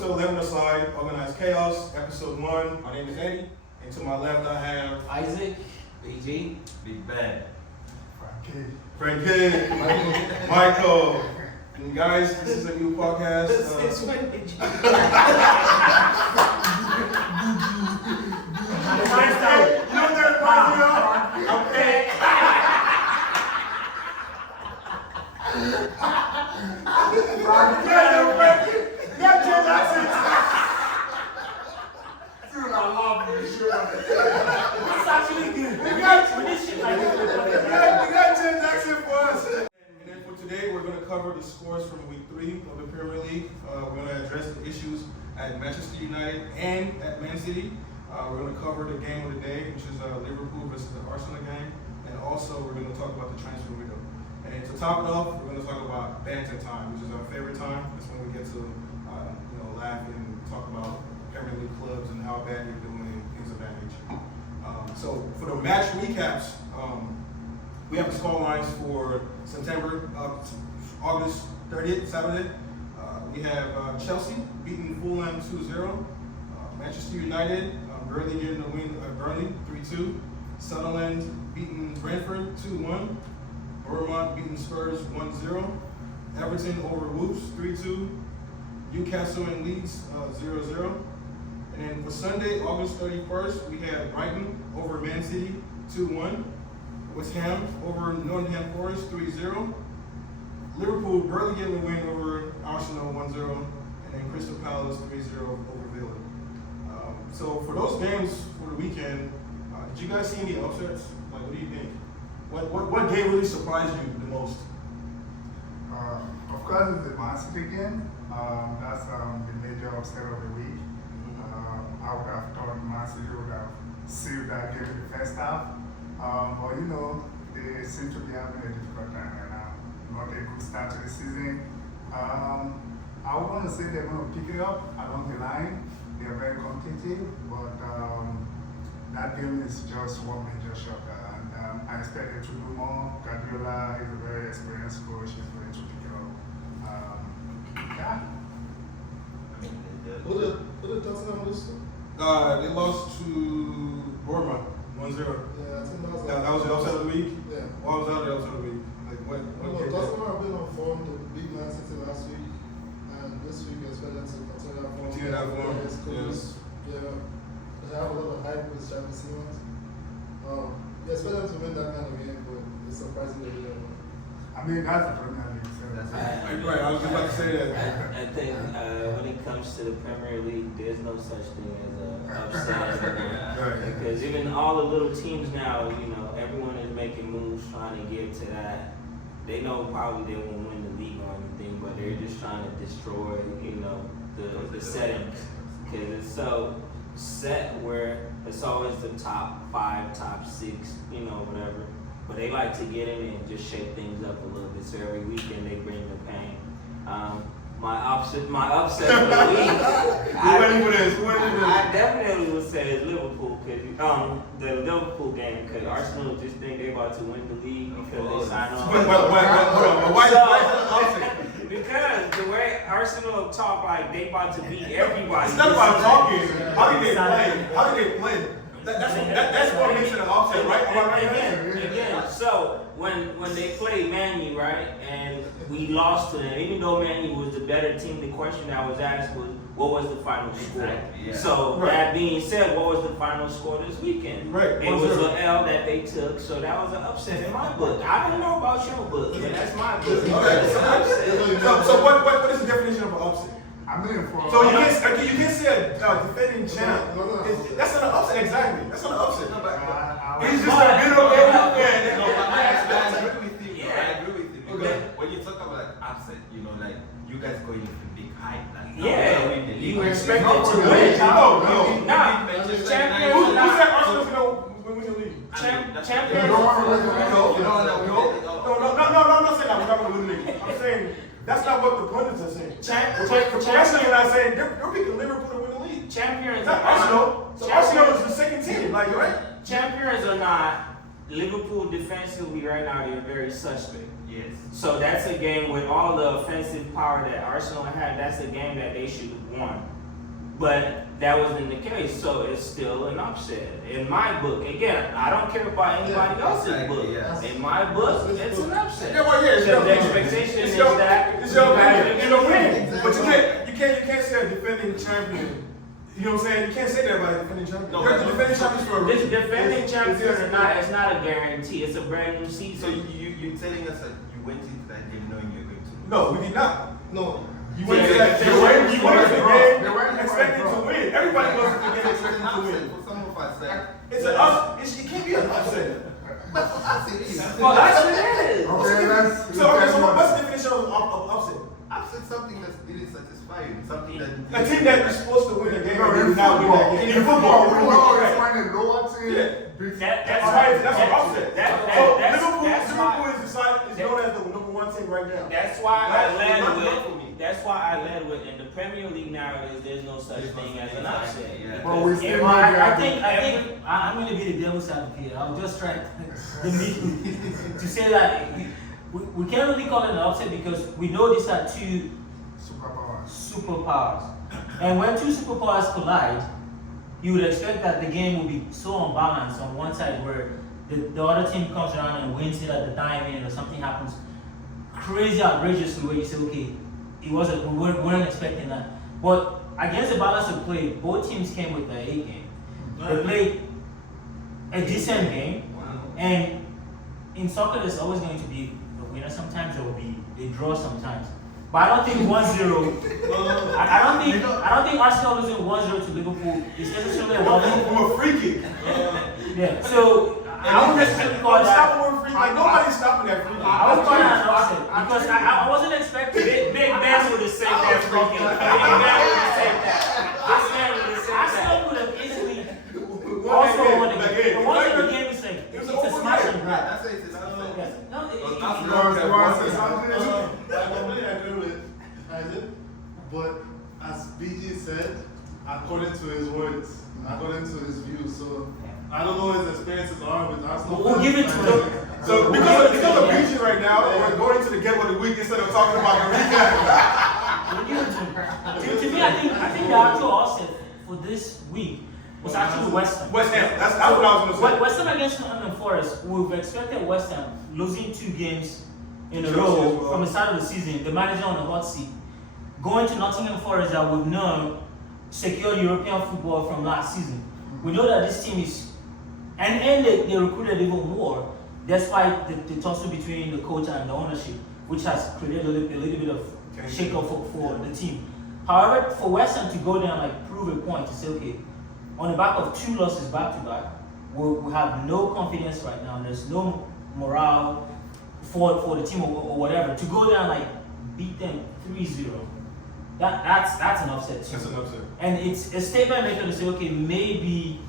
welcome to 11 Aside, Organized Chaos, Episode 1. My name is Eddie, and to my left I have Isaac, BG, Big Bad. Frank Kidd, Michael. And guys, this is a new podcast. Since when did you? Okay. Dude, I love this shit. It's actually good. We got When this shit like this, Jen Jackson for us. And then for today, we're going to cover the scores from Week 3 of the Premier League. We're going to address the issues at Manchester United and at Man City. We're going to cover the game of the day, which is Liverpool versus the Arsenal game. And also, we're going to talk about the transfer window. And to top it off, we're going to talk about banter time, which is our favorite time. That's when we get to laugh and talk about Premier League clubs and how bad they're doing and things of that nature. So for the match recaps, we have the score lines for August 30th, Saturday. We have Chelsea beating Fulham 2-0. Manchester United, Burnley getting the win at Burnley 3-2. Sunderland beating Brentford 2-1. Bournemouth beating Spurs 1-0. Everton over Wolves 3-2. Newcastle and Leeds 0-0. And then for Sunday, August 31st, we have Brighton over Man City 2-1. West Ham over Nottingham Forest 3-0. Liverpool barely getting the win over Arsenal 1-0. And then Crystal Palace 3-0 over Villa. So for those games for the weekend, did you guys see any upsets? Like, what do you think? What game really surprised you the most? Of course, it's the Man City game. That's the major upset of the week. I would have thought Man City would have sealed that game in the first half. But they seem to be having a difficult time right now. Not a good start to the season. I want to say they're going to pick it up along the line. They're very competitive, but that game is just one major shocker. And I expect them to do more. Guardiola is a very experienced coach. He's going to pick it up. Yeah. Who did Tottenham lose to? They lost to Bournemouth 1-0. Yeah, I think That was the upset of the week? Yeah. Why was that the upset of the week? Like, what game? Tottenham have been on form to beat Man City last week, and this week I expect them to continue that form. Continue that form, Yes. Yeah. They have a lot of hype with Xavi Simons. They expect them to win that kind of game, but it's surprising they didn't win. I mean, that's the Premier League. So Right, I was just about to say that. I think when it comes to the Premier League, there's no such thing as an upset. Right. Because even all the little teams now, everyone is making moves trying to get to that. They know probably they won't win the league or anything, but they're just trying to destroy, the settings. Because it's so set where it's always the top 5, top 6, whatever. But they like to get in and just shake things up a little bit. So every weekend they bring the pain. My upset of the week. Who went in for this? I definitely would say it's Liverpool, cause the Liverpool game, because Arsenal just think they're about to win the league because they signed on. But why is it upset? Because the way Arsenal talk like they about to beat everybody. It's not about talking. How did they play? How did they play? That's what makes it an upset, right? Am I right? Again, so when they played Man U, right, and we lost to them, even though Man U was the better team, the question that was asked was, what was the final score? Exactly, yeah. So Right. that being said, what was the final score this weekend? Right, It was 1-0. an L that they took, so that was an upset in my book. I don't know about your book, but that's my book. Okay, It's an upset. so what is the definition of an upset? I mean, for So you can't say a defending champ. That's not an upset, exactly. That's not an upset. He's just a bit of I agree with you. Yeah. I agree with you. Because when you talk about upset, you guys going with big hype. Yeah, you expect No, it to no, win. no. Nah, Who champions said Arsenal's gonna win the league? champions. No, I'm not saying that we're not gonna win the league. I'm saying that's not what the pundits are saying. The professionals are not saying they're picking Liverpool to win the league. Champions It's not Arsenal. So Arsenal is the second team, right? Champions or not, Liverpool defensively right now they're very suspect. Yes. So that's a game with all the offensive power that Arsenal had. That's a game that they should have won. But that wasn't the case, so it's still an upset. In my book, again, I don't care about anybody else's exactly, book. yes. In my book, it's an upset. Yeah, well, yeah, it's So your the opinion. expectation It's is your- that it's your you guys opinion. are It's your gonna win. opinion. But you can't say a defending champion. You know what I'm saying? You can't say that about a defending champion. No, They're but- the defending champions for a This reason. defending It's champion just- or not, it's not a guarantee. It's a brand new So season. you're telling us that you went into that game knowing you're going to lose? No, we did not. No. You Yeah, went to that they game. went- You went to the they game went expecting for a to draw. win. Everybody goes to the game It's expecting an to win. upset for some of us. Like, It's an upset. It can't be an upset. but for us it is. For us, it is. Okay, let's. So what's the definition of upset? Upset something that didn't satisfy you. Something that A team that is supposed to win a game No, and in did not win that football, game. in football, we know Right. it's when a lower team Yeah. beats. That's That's an upset. So that's Liverpool why- is decided is known as the number one team right now. That's why I That's led not with. enough for me. That's why I led with in the Premier League narrative. There's no such thing as an upset. Yeah. But we Because still every- know I that. think I'm going to be the devil's advocate. I'll just try to say that we can't really call it an upset because we know these are two Superpowers. superpowers, and when two superpowers collide, you would expect that the game will be so unbalanced on one side where the other team comes around and wins it at the dying minute or something happens crazy outrageously where you say, okay, we weren't expecting that. But against the balance of play, both teams came with the A game. They played a decent game, and in soccer there's always going to be a winner. Sometimes there will be a draw sometimes. But I don't think 1-0. I don't think Arsenal losing 1-0 to Liverpool is necessarily a welcome. From a free kick. Yeah. So I wouldn't necessarily call that. Stop a free kick. Nobody's stopping that free kick. I would call that an upset because I wasn't expecting Big Ben would have saved that free kick. Big Ben would have saved that. Big Ben would have saved Arsenal that. could have easily also won the game. The one in the game is like It was it's an a open smash game. and grab. That's why it's an upset. Yeah. No, I completely agree with Isaac, but as BG said, according to his words, according to his views, so I don't know what his experiences are with Arsenal. We'll give it to fans. him. So because of BG right now, we're going into the game of the week instead of talking about the recap. We'll give it to him. To me, I think the actual offset for this week was actually West Ham. West Ham. That's what I was gonna say. West Ham against Nottingham Forest, we've expected West Ham losing 2 games in a Chelsea row as well. from the start of the season, the manager on the hot seat, going to Nottingham Forest that we've known secured European football from last season. We know that this team is, and they recruited even more, despite the tussle between the coach and the ownership, which has created a little bit of shake-up for the team. However, for West Ham to go there and like prove a point to say, okay, on the back of 2 losses back-to-back, we have no confidence right now. There's no morale for the team or whatever. To go there and like beat them 3-0, that's an upset too. That's an upset. And it's a statement maker to say, okay, maybe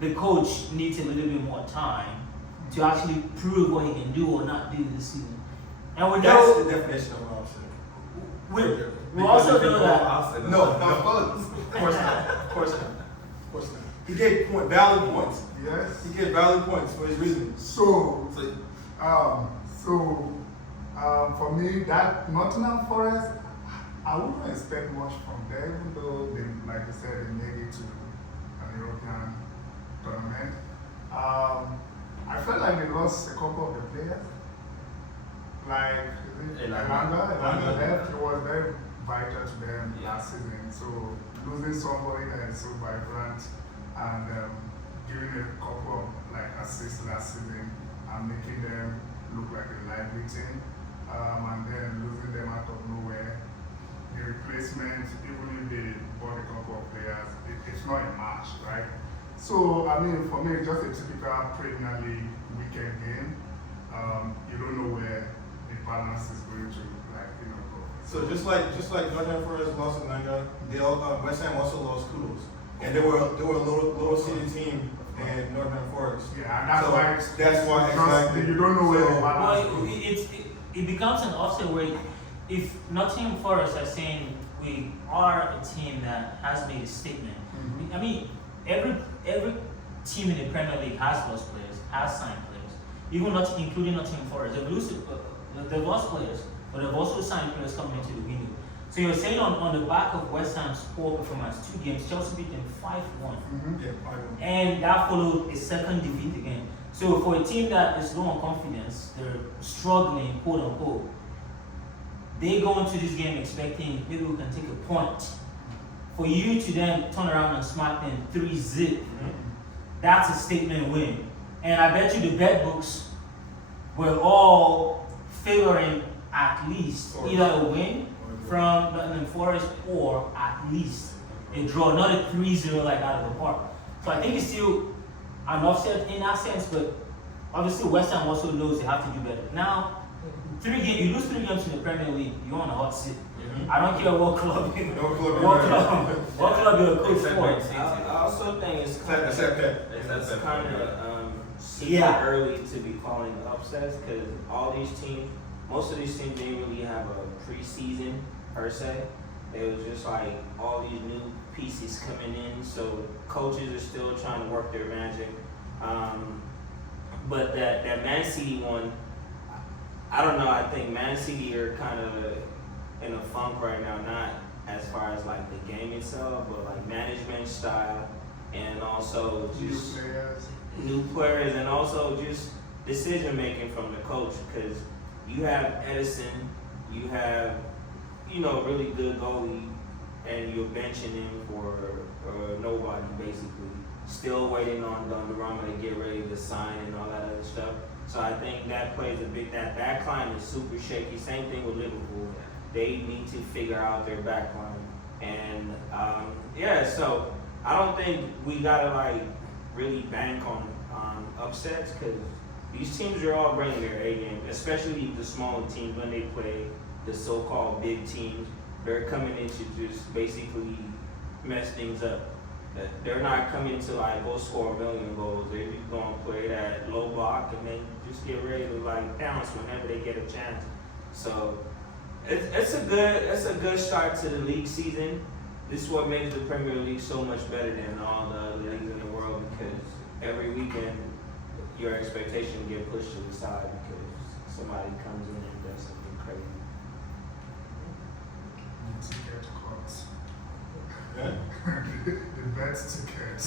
the coach needs a little bit more time to actually prove what he can do or not do this season. And we That's know the definition of an upset. we also know that. Upset. No, of course. Of course not. Of course not. Of course not. He gave valid points. Yes. He gave valid points for his reasoning. So, So, for me, that Nottingham Forest, I wouldn't expect much from them, even though they, like you said, they made it to an European tournament. I felt like they lost a couple of the players. Like, is it Elanga. Elanga left. It was very vital to them last season. So, losing somebody that is so vibrant and giving a couple of like assists last season and making them look like a lively team, and then losing them out of nowhere. The replacement, even if they bought a couple of players, it's not a match, right? So, I mean, for me, it's just a typical Premier League weekend game. You don't know where the balance is going to, like, go. So just like Nottingham Forest lost to Nanga, West Ham also lost Kudos, and they were a lower seeded team than Nottingham Forest. Yeah, and that's So why that's why just, exactly. you don't know where the So- balance Well, is. it becomes an offset where if Nottingham Forest are saying we are a team that has made a statement. Mhm. I mean, every team in the Premier League has lost players, has signed players, even not including Nottingham Forest. They've They've lost players, but they've also signed players coming into the window. So you're saying on the back of West Ham's poor performance, 2 games, Chelsea beat them 5-1. Yeah, 5-1. And that followed a second defeat again. So for a team that is low on confidence, they're struggling, quote unquote, they go into this game expecting maybe we can take a point. For you to then turn around and smack them 3-0, that's a statement win. And I bet you the bet books were all favoring at least either a win from Nottingham Forest or at least a draw, not a 3-0 like out of the park. So I think it's still an offset in that sense, but obviously West Ham also knows they have to do better. Now, you lose 3 games in the Premier League, you're on a hot seat. I don't care what club you're a coach for. I also think it's kind of super early to be calling upsets because most of these teams didn't really have a preseason per se. It was just like all these new pieces coming in, so coaches are still trying to work their magic. But that Man City one, I don't know. I think Man City are kind of in a funk right now, not as far as like the game itself, but like management style, and also just new players, and also just decision making from the coach. Because you have Edison, you have really good goalie, and you're benching him for nobody basically. Still waiting on Donnarumma to get ready to sign and all that other stuff. So I think that plays a big. That back line is super shaky. Same thing with Liverpool. They need to figure out their back line. And so I don't think we gotta like really bank on upsets because these teams are all bringing their A game, especially the smaller teams when they play the so-called big teams. They're coming in to just basically mess things up. They're not coming to like go score 1 million goals. They're just gonna play that low block and then just get ready to like bounce whenever they get a chance. So it's a good start to the league season. This is what makes the Premier League so much better than all the other leagues in the world because every weekend your expectation get pushed to the side because somebody comes in and does something crazy. Yeah. The best tickets.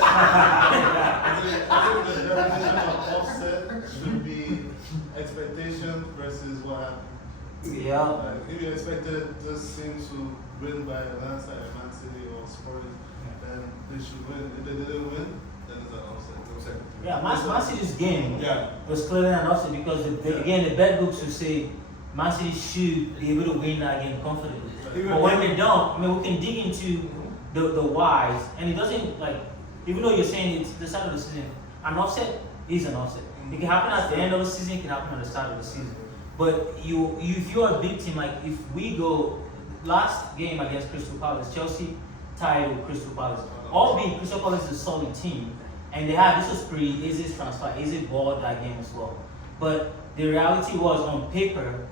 I think the definition of offset should be expectation versus what happened. Yeah. Like, if you expected this team to win by a landslide, Man City or Sporting, then they should win. If they didn't win, then it's an offset. Yeah, Man City's game Yeah. was clearly an offset because again the bet books will say Man City should be able to win that game comfortably. But when they don't, I mean, we can dig into the whys, and it doesn't like, even though you're saying it's the start of the season, an offset is an offset. It can happen at the end of the season, it can happen at the start of the season. But if you're a big team, like if we go last game against Crystal Palace, Chelsea tied with Crystal Palace. Albeit Crystal Palace is a solid team, and this was pre-Eze's transfer. Eze bought that game as well. But the reality was, on paper,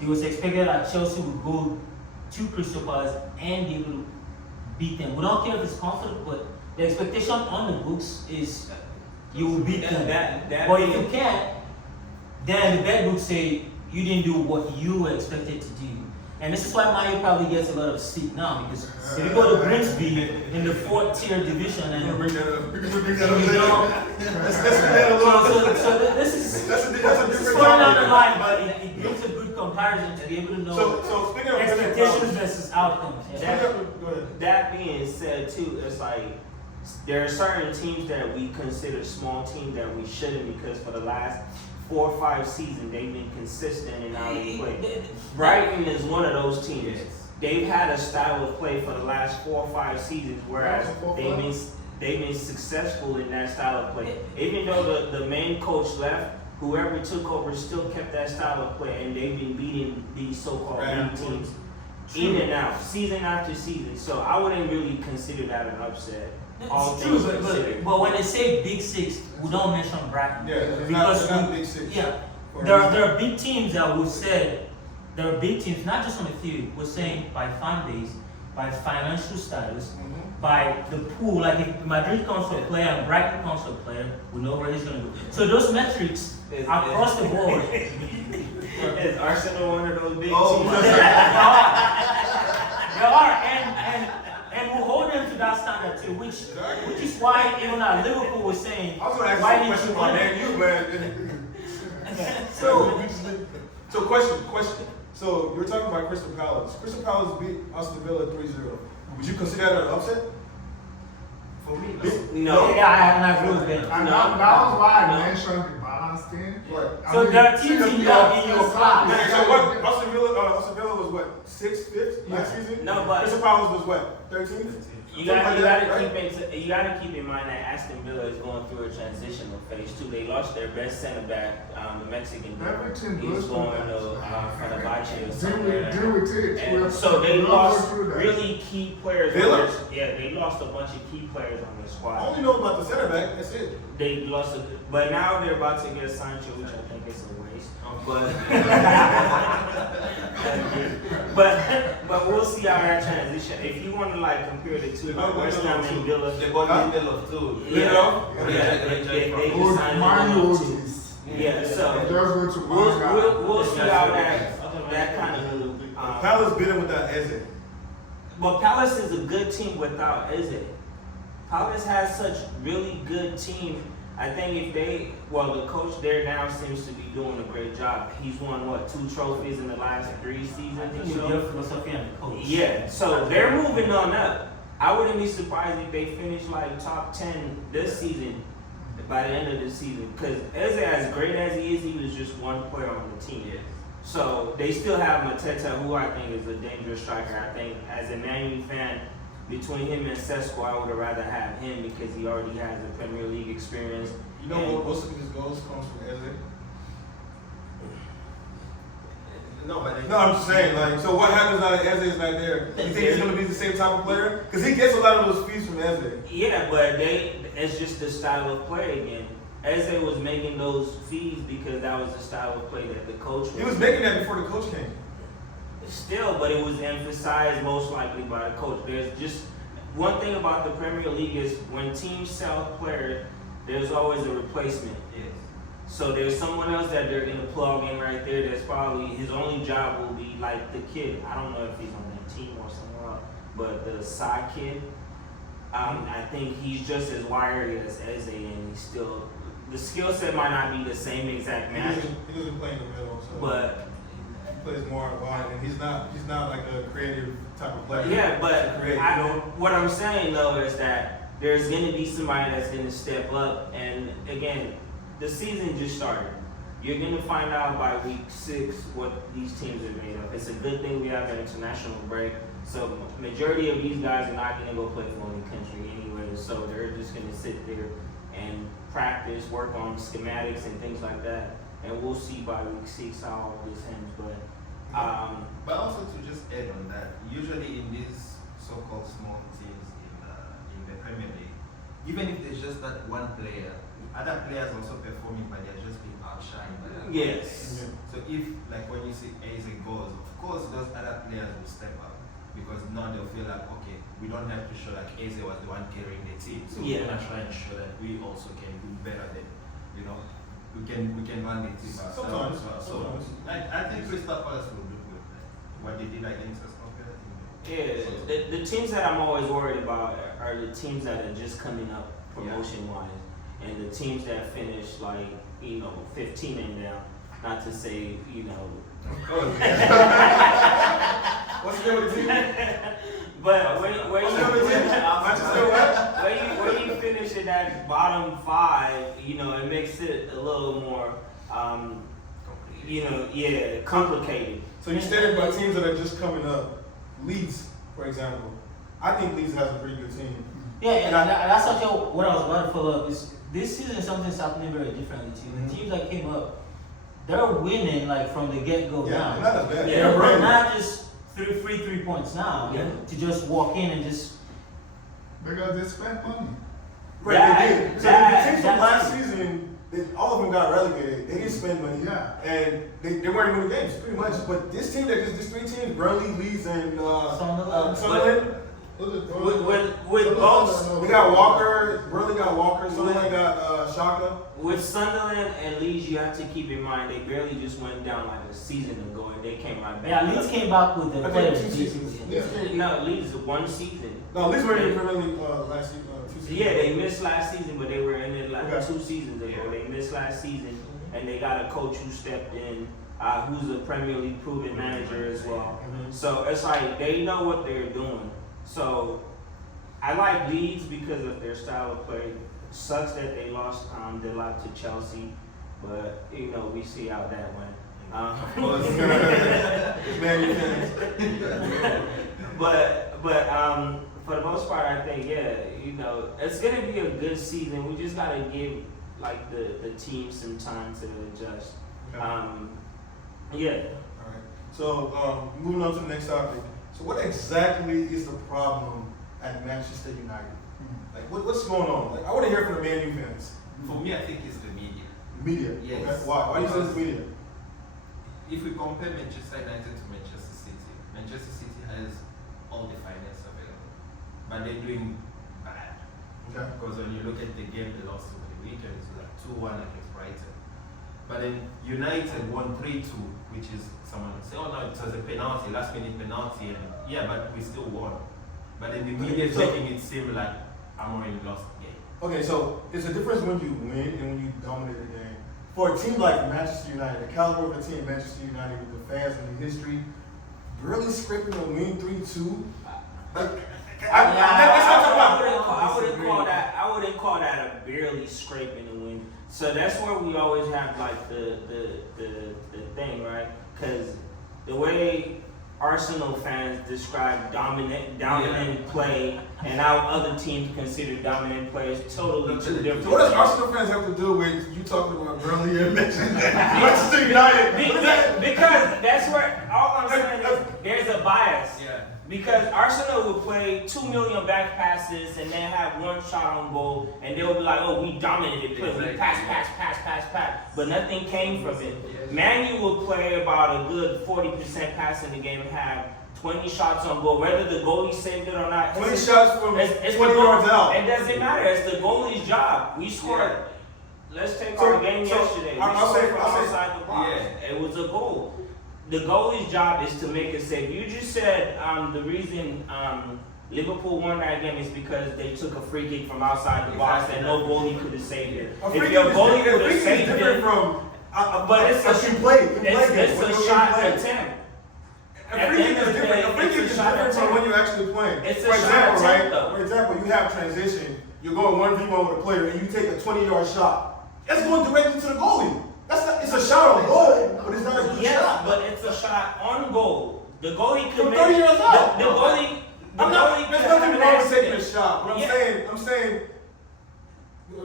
it was expected that Chelsea would go to Crystal Palace and be able to beat them. We don't care if it's confident, but the expectation on the books is you will beat them. But if you can't, then the bet books say you didn't do what you were expected to do. And this is why Mayu probably gets a lot of stick now, because if you go to Grimsby in the 4th tier division and Bring that up. you don't, so this is That's a different further down the topic. line, but it gives a good comparison to be able to know So speaking of expectations versus outcomes. Yeah. Go ahead. That being said, too, it's like there are certain teams that we consider small teams that we shouldn't, because for the last 4 or 5 seasons they've been consistent in how they play. Brighton is one of those teams. They've had a style of play for the last 4 or 5 seasons, whereas they've been successful in that style of play. Even though the main coach left, whoever took over still kept that style of play, and they've been beating these so-called league teams in and out, season after season. So I wouldn't really consider that an upset. All It's true, things considered. but when they say Big Six, we don't mention Brighton. Yeah, they're Because not big six. Yeah, For a there reason. are big teams that we said, there are big teams, not just on the field, we're saying by fan base, by financial status, Mhm. by the pool. Like if Madrid comes for a player and Brighton comes for a player, we know where he's going to go. So those metrics across the board. Is Arsenal one of those big Oh, teams? There are, and we'll hold them to that standard too, which is why even our Liverpool was saying, I was gonna ask why you a didn't question you about win? Man U, man. So question. So you were talking about Crystal Palace. Crystal Palace beat Aston Villa 3-0. Would you consider that an upset? For me, No. Yeah, I agree with Ben. And No, that was why I no. mentioned the balance thing. Right. I So mean, there are teams in your class. Man, so what? Aston Villa was what? 6th, 5th last season. No, but- Crystal Palace was what? 13th. You gotta keep in mind that Aston Villa is going through a transitional phase too. They lost their best center back, the Mexican dude. Everything He's goes going through to that. Fenerbahce or Deal somewhere. with it. And so they We'll go lost through that. really key players. on Villa? their- Yeah, they lost a bunch of key players on their I squad. only know about the center back. That's it. They lost, but now they're about to get Sancho, which I think is a waste. But we'll see how that transition. If you want to like compare the two, like West Ham and Villa, they got Lindelof too. they Old just signed Man him. OGs. Yeah, so Just go to we'll one guy. we'll see how that kind of. Palace beat him without Eze. But Palace is a good team without Eze. Palace has such really good team. I think the coach there now seems to be doing a great job. He's won 2 trophies in the last 3 seasons. I think or it's so. their philosophy and the coach. Yeah, so they're moving on up. I wouldn't be surprised if they finish like top 10 this season by the end of the season. Because Eze, as great as he is, he was just one player on the team. So they still have Mateta, who I think is a dangerous striker. I think as a Man U fan, between him and Sesko, I would have rather have him because he already has the Premier League experience. You know what? Most of his goals comes from Eze. No, but No, I'm just saying, like, so what happens now that Eze is not there? You think he's gonna be the same type of player? Because he gets a lot of those feeds from Eze. Yeah, but it's just the style of play again. Eze was making those feeds because that was the style of play that the coach He was making that before the coach came. Still, but it was emphasized most likely by the coach. There's just one thing about the Premier League is when teams sell players, there's always a replacement. yes. So there's someone else that they're gonna plug in right there. That's probably his only job will be like the kid. I don't know if he's on that team or somewhere else, but the side kid. I think he's just as wiry as Eze, and he's still the skill set might not be the same exact match, He doesn't play in the middle, so but. he plays more wide, and he's not like a creative type of player. Yeah, but Great, you I, know? what I'm saying though is that there's going to be somebody that's going to step up. And again, the season just started. You're going to find out by week 6 what these teams are made of. It's a good thing we have an international break. So majority of these guys are not going to go play for any country anyway. So they're just going to sit there and practice, work on schematics and things like that. And we'll see by week 6 how all this ends. But also to just add on that, usually in these so-called small teams in the Premier League, even if there's just that one player, other players also performing, but they're just being outshined by that. Yes. So if, like when you see Eze goes, of course those other players will step up because now they'll feel like, okay, we don't have to show like Eze was the one carrying the team, so we're Yeah. gonna try and show that we also can do better than, you know, we can run the team ourselves Sometimes, as well. So sometimes. I think Crystal Palace will do good. Like, what they did against us compared to Yeah, the teams that I'm always worried about are the teams that are just coming up promotion wise, and the teams that finish like 15 and down. Not to say What's the name of the team? but What's the name of the team? Manchester what? when you finish in that bottom 5, it makes it a little more complicated. So you stated by teams that are just coming up. Leeds, for example. I think Leeds has a pretty good team. Yeah, and that's actually what I was about to follow up. Is this season something's happening very differently too. The teams that came up, they're winning like from the get-go Yeah, down. not as bad. Yeah, They're They're running. not just free 3 points now Yeah. to just walk in and just. Because they spent money. Right, That- they did. So that- the teams from that's- last season all of them got relegated. They didn't spend money. Yeah. And they weren't winning games, pretty much. But this team, this three teams, Burnley, Leeds, and Sunderland, With both, they got Walker. Burnley got Walker. Sunderland got Shaka. with Sunderland and Leeds, you have to keep in mind they barely just went down like a season ago and they came right back. Yeah, Leeds came back with the I think players. 2 seasons. Yeah. No, Leeds one season. No, Leeds were in the Premier League last season. 2 seasons. Yeah, they missed last season, but they were in it like Okay. 2 seasons ago. They missed last season, and they got a coach who stepped in, who's a Premier League proven manager as well. So it's like they know what they're doing. So I like Leeds because of their style of play. Sucks that they lost their lot to Chelsea, but you know we see how that went. Man, you fans. But for the most part, I think it's gonna be a good season. We just gotta give like the team some time to adjust. Okay. Yeah. All right. So moving on to the next topic. So what exactly is the problem at Manchester United? Like what's going on? Like I want to hear from the Man U fans. For me, I think it's the media. Media. Yes. Okay. Why? Why do you say it's media? If we compare Manchester United to Manchester City has all the finance available, but they're doing bad. Okay. Because when you look at the game they lost over the weekend, it's like 2-1 against Brighton. But then United won 3-2, which is someone would say, oh no, it was a penalty, last minute penalty, and yeah, but we still won. But then the media is making it seem like Amorim lost the game. Okay, so there's a difference when you win and when you dominate a game. For a team like Manchester United, the caliber of a team Manchester United with the fans and the history, barely scraping a win 3-2. Like, I wouldn't call that a barely scraping a win. So that's where we always have like the thing, right? Because the way Arsenal fans describe dominant play and how other teams consider dominant play is totally two different. So what does Arsenal fans have to do with you talking about Burnley and Manchester United? Because that's where all I'm saying is there's a bias. Yeah. Because Arsenal will play 2 million back passes and then have 1 shot on goal, and they'll be like, "Oh, we dominated play. We pass," but nothing came from it. Man U will play about a good 40% pass in the game and have 20 shots on goal, whether the goalie saved it or not. 20 shots from it's 20 yards out. It doesn't matter. It's the goalie's job. We scored. Let's take our game yesterday. We scored from outside the box. It was a goal. The goalie's job is to make a save. You just said the reason Liverpool won that game is because they took a free kick from outside the box and no goalie could have saved it. If your goalie would have saved it, but it's a shot attempt. A free kick is different. A free kick is different from when you're actually playing. It's a For example, shot right? attempt, though. For example, you have transition. You're going 1v1 with a player, and you take a 20-yard shot. That's going directly to the goalie. It's a shot on goal, but it's not a good shot. But it's a shot on goal. The goalie could From make 30 yards out. the goalie. There's nothing wrong with taking a accident. shot. But I'm saying.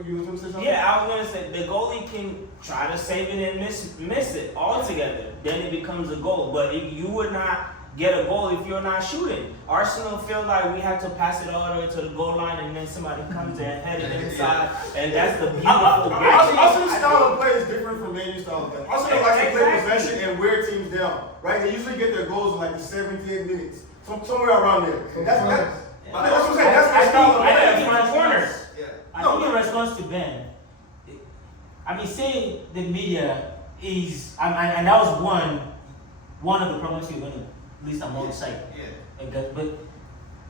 You was gonna say something? Yeah, I was gonna say the goalie can try to save it and miss it altogether. Then it becomes a goal. But if you would not get a goal if you're not shooting. Arsenal feel like we have to pass it all the way to the goal line and then somebody comes and head it inside, and that's the beautiful game. Arsenal's style of play is different from Man U's style of play. Arsenal likes to play possession and wear teams down, right? They usually get their goals in like the 78 minutes, somewhere around there. That's what I'm saying. That's their style of play. I think in response to Ben, I mean, saying the media is, and that was one of the problems you're going to, at least I'm on site. But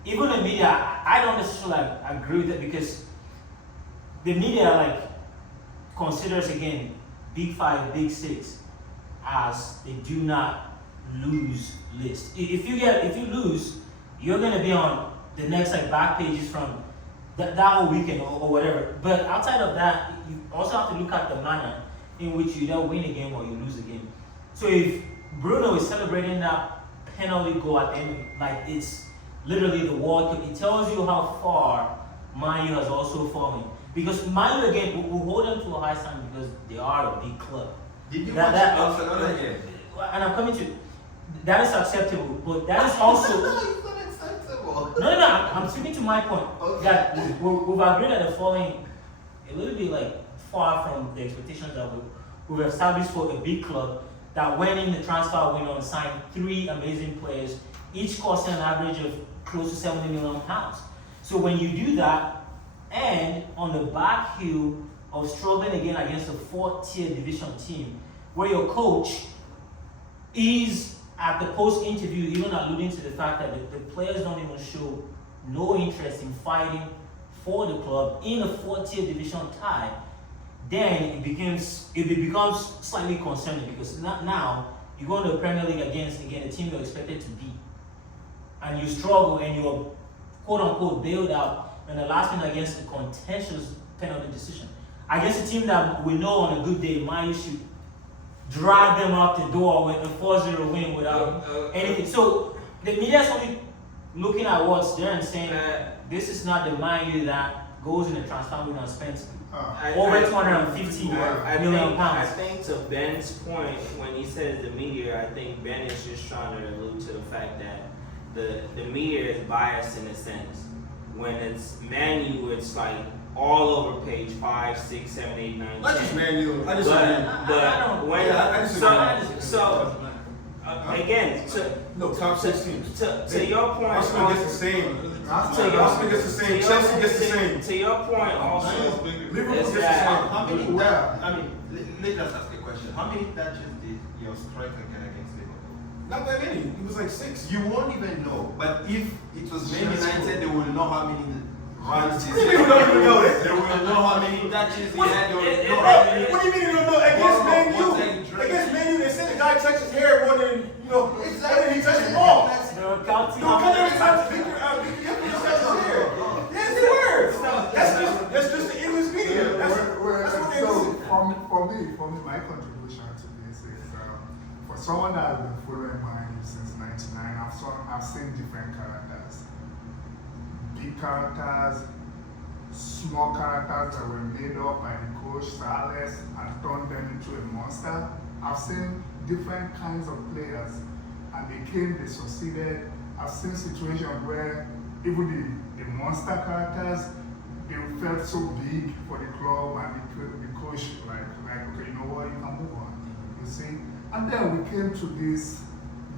even the media, I don't necessarily agree with it because the media considers again Big 5, Big 6 as the do not lose list. If you lose, you're gonna be on the next back pages from that whole weekend or whatever. But outside of that, you also have to look at the manner in which you either win a game or you lose a game. So if Bruno is celebrating that penalty goal at the end, it's literally the World Cup, it tells you how far Man U has also fallen. Because Man U again will hold them to a high standard because they are a big club. Did you watch Barcelona game? And I'm coming to that is acceptable, but that is also No, it's not acceptable. No, I'm speaking to my point. Okay. That we've agreed that they're falling a little bit far from the expectations that we've established for a big club that went in the transfer window and signed 3 amazing players, each costing an average of close to £70 million. So when you do that, and on the back heel of struggling again against a 4th-tier division team, where your coach is at the post-interview even alluding to the fact that the players don't even show no interest in fighting for the club in a 4th-tier division tie, then it becomes slightly concerning, because now you go into the Premier League against a team you're expected to beat, and you struggle and you're quote unquote bailed out in the last minute against a contentious penalty decision against a team that we know on a good day Man U should drag them out the door with a 4-0 win without anything. So the media is only looking at what's there and saying this is not the Man U that goes in the transfer window and spends over 250 million I pounds. think to Ben's point, when he says the media, I think Ben is just trying to allude to the fact that the media is biased in a sense. When it's Man U, it's like all over page 5, 6, 7, 8, 9, 10. Not just Man U. I just But when again, no top 6 teams. to your point, Arsenal gets the same. Arsenal gets the same. Chelsea gets the same. To your point, Man also, is bigger. Liverpool Is gets the that- same. How many let's just ask a question. How many touches did your striker get against Liverpool? Not that many. It was like 6. You won't even know. But if it was Man United, they will know how many runs he What do you mean you don't even know it? They will know how many touches he had. They will it- know it- how many. What do you mean you don't know? Against Man U, What's that? against Man U, they said the guy touched his hair more than more than he touched the ball. They were counting No, how come many every time Victor Yepes touched his hair. Yes, they were. That's just the English media. That's what they So do. for me, my contribution to this is for someone that has been following Man U since '99, I've seen different characters, big characters, small characters that were made up by the coach Sir Alex and turned them into a monster. I've seen different kinds of players, and they succeeded. I've seen situations where even the monster characters, they felt so big for the club, and the coach like okay, you know what, you can move on. You see, and then we came to this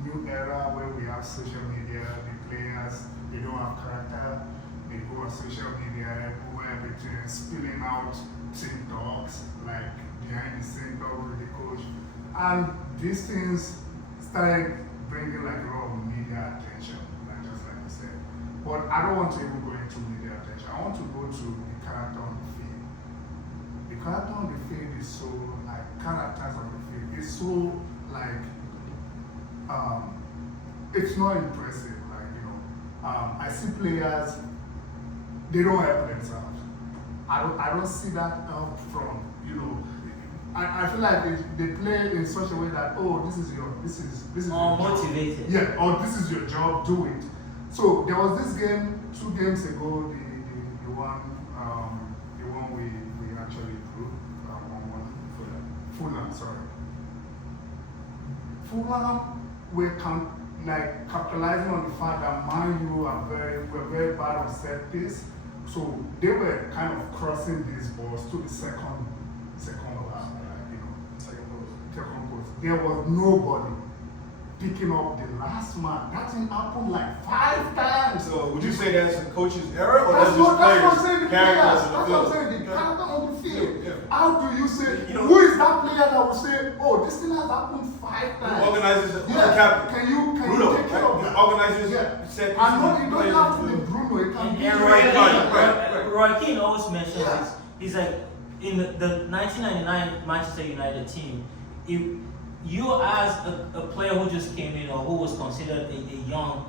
new era where we have social media. The players, they don't have character. They go on social media, where everything is spilling out team talks, like behind the scene talk with the coach, and these things started bringing like a lot of media attention, like just like you said. But I don't want to even go into media attention. I want to go to the character on the field. The character on the field is so like characters on the field. It's so like it's not impressive. Like I see players, they don't help themselves. I don't see that help from I feel like they play in such a way that this is your job. motivated. Yeah, or this is your job, do it. So there was this game 2 games ago, the one we actually drew, 1-1. Fulham, sorry. Fulham were capitalizing on the fact that Man U were very bad on set piece. So they were kind of crossing these balls to the second post. There was nobody picking up the last man. That thing happened like 5 times. So would you say that's the coach's error or That's that's what I'm just saying, the players' players. characters in the That's what I'm field? saying, the character on the field. Yeah. How do you say, You know- who is that player that will say, this thing has happened 5 times? Who organizes the Yeah. captain? Can you Bruno, take care of who that? organizes Yeah. set pieces I know and it players doesn't have to in the be field? Bruno, it can And be Roy Keane always mentions Yeah. this. He's like, in the 1999 Manchester United team, you as a player who just came in or who was considered a young,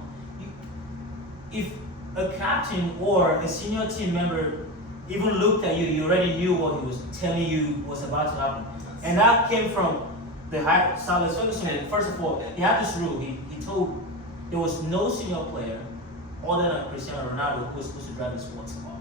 if a captain or a senior team member even looked at you, you already knew what he was telling you was about to happen. And that came from the high Sir Alex Ferguson. First of all, he had this rule. He told there was no senior player other than Cristiano Ronaldo who was supposed to drive the sports car.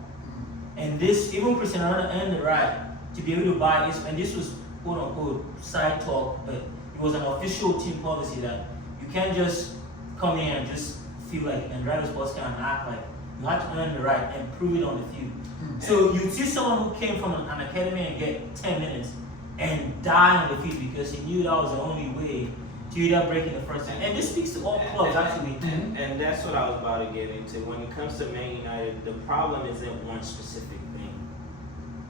And this, even Cristiano Ronaldo earned the right to be able to buy this, and this was quote unquote side talk, but it was an official team policy that you can't just come in and just feel like you can drive a sports car and act like You have to earn the right and prove it on the field. So you see someone who came from an academy and get 10 minutes and die on the field because he knew that was the only way to either break in the first time. And this speaks to all clubs actually. And that's what I was about to get into. When it comes to Man United, the problem isn't one specific thing.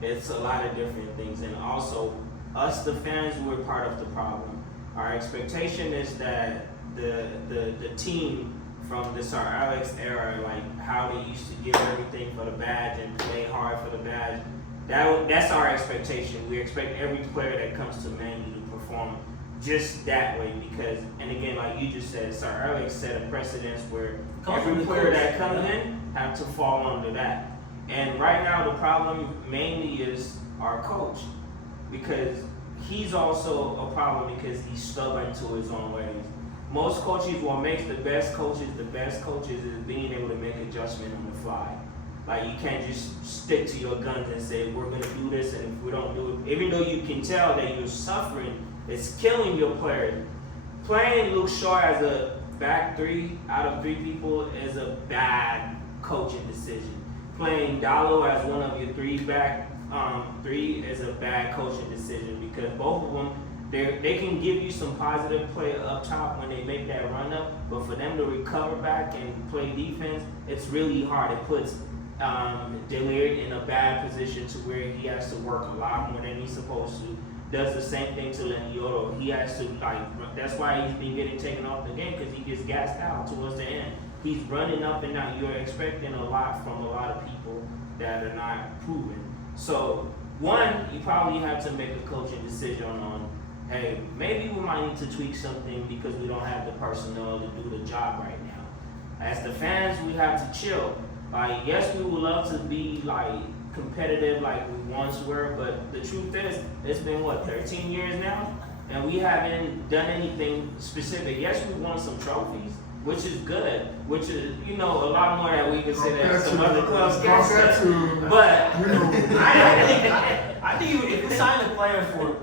It's a lot of different things. And also, us, the fans, we're part of the problem. Our expectation is that the team from the Sir Alex era, like how they used to give everything for the badge and play hard for the badge, that's our expectation. We expect every player that comes to Man U to perform just that way because, and again, like you just said, Sir Alex set a precedence where every player that comes in have to fall under that. And right now the problem mainly is our coach because he's also a problem because he's stubborn to his own ways. Most coaches, what makes the best coaches is being able to make adjustment on the fly. Like you can't just stick to your guns and say, we're gonna do this, and if we don't do it, even though you can tell that you're suffering, it's killing your players. Playing Luke Shaw as a back three out of three people is a bad coaching decision. Playing Dalot as one of your back three is a bad coaching decision because both of them, they can give you some positive play up top when they make that run up, but for them to recover back and play defense, it's really hard. It puts Delirious in a bad position to where he has to work a lot more than he's supposed to. Does the same thing to Leniotto. He has to, like, that's why he's been getting taken off the game because he gets gassed out towards the end. He's running up and down. You're expecting a lot from a lot of people that are not proven. So, one, you probably have to make a coaching decision on, hey, maybe we might need to tweak something because we don't have the personnel to do the job right now. As the fans, we have to chill. Like, yes, we would love to be, like, competitive like we once were, but the truth is, it's been, 13 years now? And we haven't done anything specific. Yes, we won some trophies, which is good, which is, a lot more that we can say that some other clubs get. But, I think if you sign a player for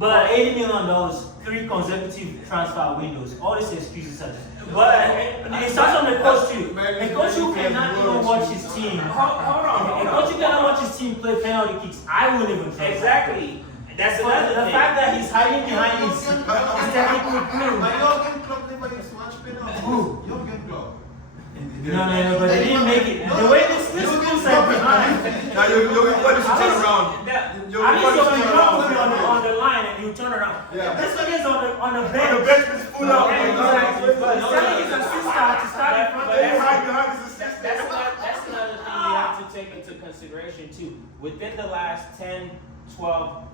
$80 million, 3 consecutive transfer windows, all these excuses are just. But it starts on the coach too. A coach who cannot even watch his team. Hold on. A coach who cannot watch his team play penalty kicks, I wouldn't even trust. Exactly. That's another The thing. fact that he's hiding behind his technical crew. But Jurgen Klopp never used to watch penalties. Jurgen Klopp. No, but they didn't make it. The way this looks like behind. Now you're going to turn around. At least your control will be on the line and you turn around. Yeah. This one is on the bench. The bench is full up. Exactly. He's telling his assistant to start in front of him. That's another thing we have to take into consideration too. Within the last 10, 12,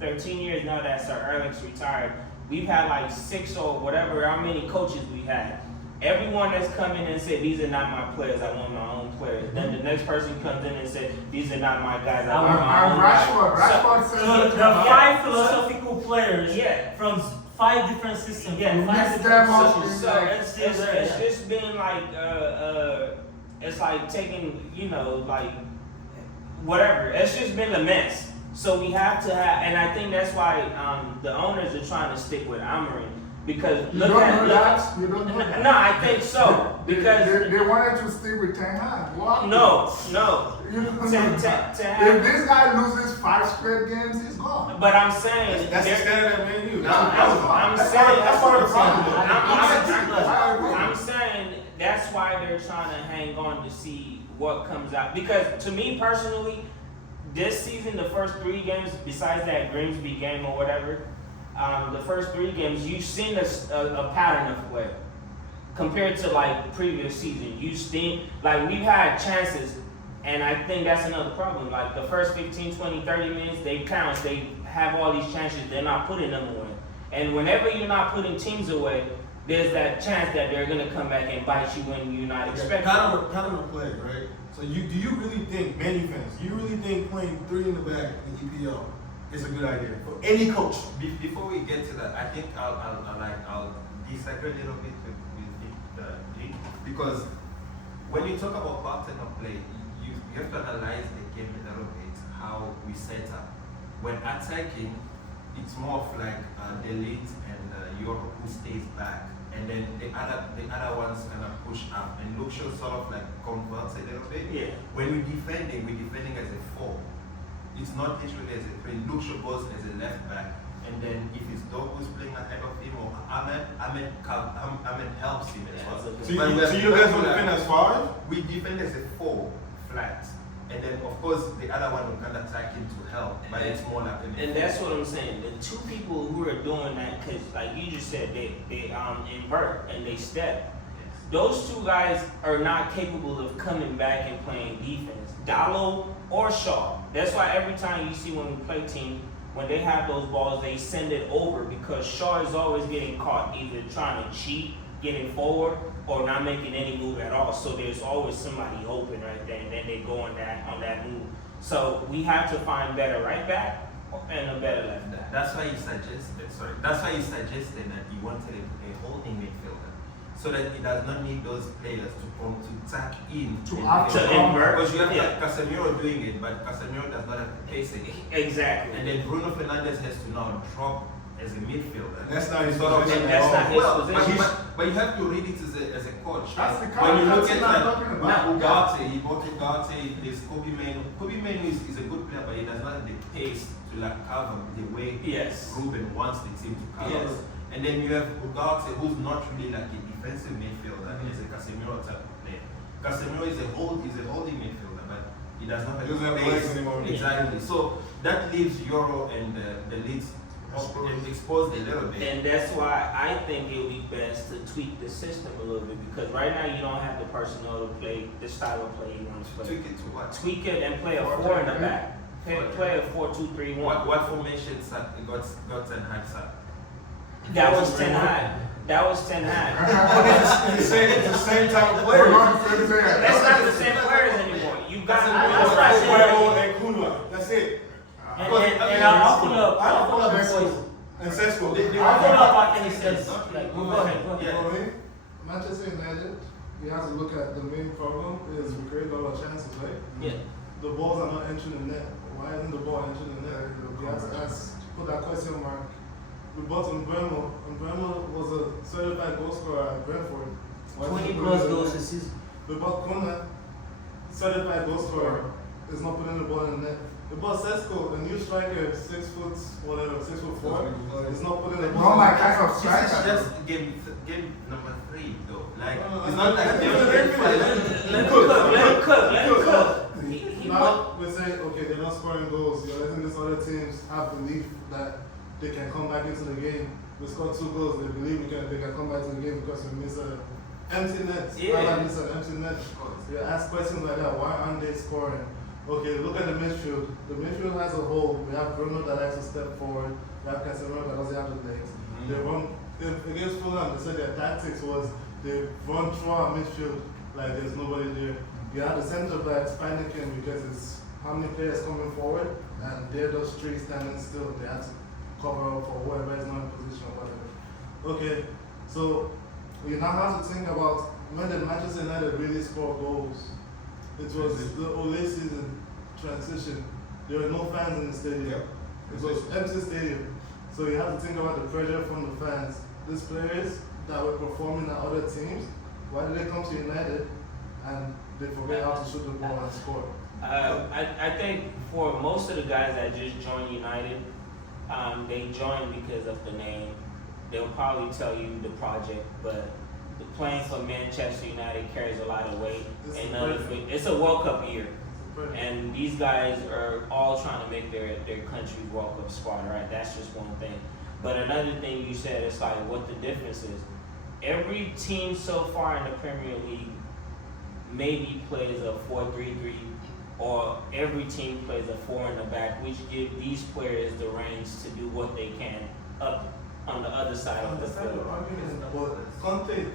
13 years now that Sir Alex retired, we've had like 6 or whatever, how many coaches we had. Everyone that's come in and said, these are not my players, I want my own players. Then the next person comes in and said, these are not my guys, I want my own guys. Rashford So said the 5 philosophical players Yeah. from 5 different systems. Yeah, from 5 mix different them up coaches. So it's just been like it's like taking like whatever. It's just been a mess. So we have to have, and I think that's why the owners are trying to stick with Amorim because You don't know that? You don't know that? No, I think so because They wanted to stick with Ten Hag. What? no. You don't know To that. have- If this guy loses 5 straight games, he's gone. But I'm saying That's the there- standard at Man U. I'm That's saying part of the problem. I'm saying that's why they're trying to hang on to see what comes out. Because to me personally, this season, the first 3 games, besides that Grimsby game or whatever, the first 3 games, you've seen a pattern of play compared to like previous season. You've seen, like we've had chances, and I think that's another problem. Like the first 15, 20, 30 minutes, they count. They have all these chances. They're not putting them away. And whenever you're not putting teams away, there's that chance that they're gonna come back and bite you when you're not expecting. Kind of play, right? So do you really think, Man U fans, do you really think playing 3 in the back in EPL is a good idea for any coach? Before we get to that, I think I'll disagree a little bit with the league because when you talk about pattern of play, you have to analyze the game a little bit, how we set up. When attacking, it's more of like the lead and Europe who stays back and then the other ones kind of push up, and Luke Shaw sort of like converts a little bit. Yeah. When we're defending as a 4. It's not literally as a 3. Luke Shaw goes as a left back, and then if it's Dog who's playing ahead of him or Ahmed helps him as well. So you guys don't defend as 5? We defend as a 4 flat, and then of course the other one will kind of attack him to help, but it's more like an. And that's what I'm saying. The two people who are doing that, because like you just said, they invert and they step. Those two guys are not capable of coming back and playing defense. Dallo or Shaw. That's why every time you see when we play team, when they have those balls, they send it over because Shaw is always getting caught either trying to cheat, getting forward, or not making any move at all. So there's always somebody open right there, and then they go on that move. So we have to find better right back and a better left back. That's why he suggested. That's why he suggested that he wanted a holding midfielder, so that he does not need those players to tack in To and- act To invert. Because you have Yeah. like Casemiro doing it, but Casemiro does not have the pace again. Exactly. And then Bruno Fernandes has to now drop as a midfielder. That's not his Sort of- position And at that's all. not his Well, position. but you have to read it as a coach. That's the When you kind of look thing at I'm talking about. Ugarte, he bought Ugarte, there's Kobe Manu. Kobe Manu is a good player, but he does not have the pace to like cover the way Yes. Ruben wants the team to cover. Yes. And then you have Ugarte, who's not really like a defensive midfielder. He's a Casemiro type of player. Casemiro is a holding midfielder, but he does not have He doesn't have the pace. legs anymore. Exactly. So that leaves Euro and the Leeds exposed a little bit. And that's why I think it would be best to tweak the system a little bit because right now you don't have the personnel to play the style of play you want to play. Tweak it to what? Tweak it and play a 4 in the back. Play a 4-2-3-1. What formations got Ten Hag set? That was 10 high. That was 10 high. It's the same type of We're player. not fair to say that. That's not the same players anymore. You got That's what I said. Cuervo and Kudla. That's it. And I'll pull up. I'll pull up before you. And Sesko. I'll pull up after he says. Like, go ahead. Go ahead. Yeah. For me, Manchester United, you have to look at the main problem is we create a lot of chances, right? Yeah. The balls are not entering the net. Why isn't the ball entering the net? You have to put that question mark. We bought Mbeumo. Mbeumo was a certified goal scorer at Brentford. Why 20 didn't we plus put it in the goals net? a season. We bought Kona, certified goal scorer, is not putting the ball in the net. We bought Sesko, a new striker, 6 foot, whatever, 6'4", is not putting the ball Not in my the net. kind of This is striker. just game number 3 though. Like it's no, not like no, game no, no, game no, five. Let him cook. Let him cook. Let him cook. He Now we say, okay, they're not scoring goals. You're letting these other teams have belief that they can come back into the game. We scored 2 goals. They believe they can come back to the game because we miss an empty net. Yeah. Not miss an empty net. You ask questions like that. Why aren't they scoring? Okay, look at the midfield. The midfield has a hole. We have Bruno that likes to step forward. We have Casemiro that doesn't have the legs. They run against Fulham. They said their tactics was they run through our midfield like there's nobody there. You have the center backs panicking because it's how many players coming forward and they're those 3 standing still. They have to cover up for whoever is not in position or whatever. Okay, so you now have to think about when the Manchester United really scored goals. It was the Ole season transition. There were no fans in the stadium. Yep. It was empty stadium. So you have to think about the pressure from the fans. These players that were performing at other teams, why did they come to United and they forget how to shoot the ball and score? I think for most of the guys that just joined United, they joined because of the name. They'll probably tell you the project, but the playing for Manchester United carries a lot of weight. It's a World Cup year, and these guys are all trying to make their country's World Cup squad, right? That's just one thing. But another thing you said is like what the difference is. Every team so far in the Premier League maybe plays a 4-3-3, or every team plays a 4 in the back, which give these players the range to do what they can up on the other side of the field. But Conte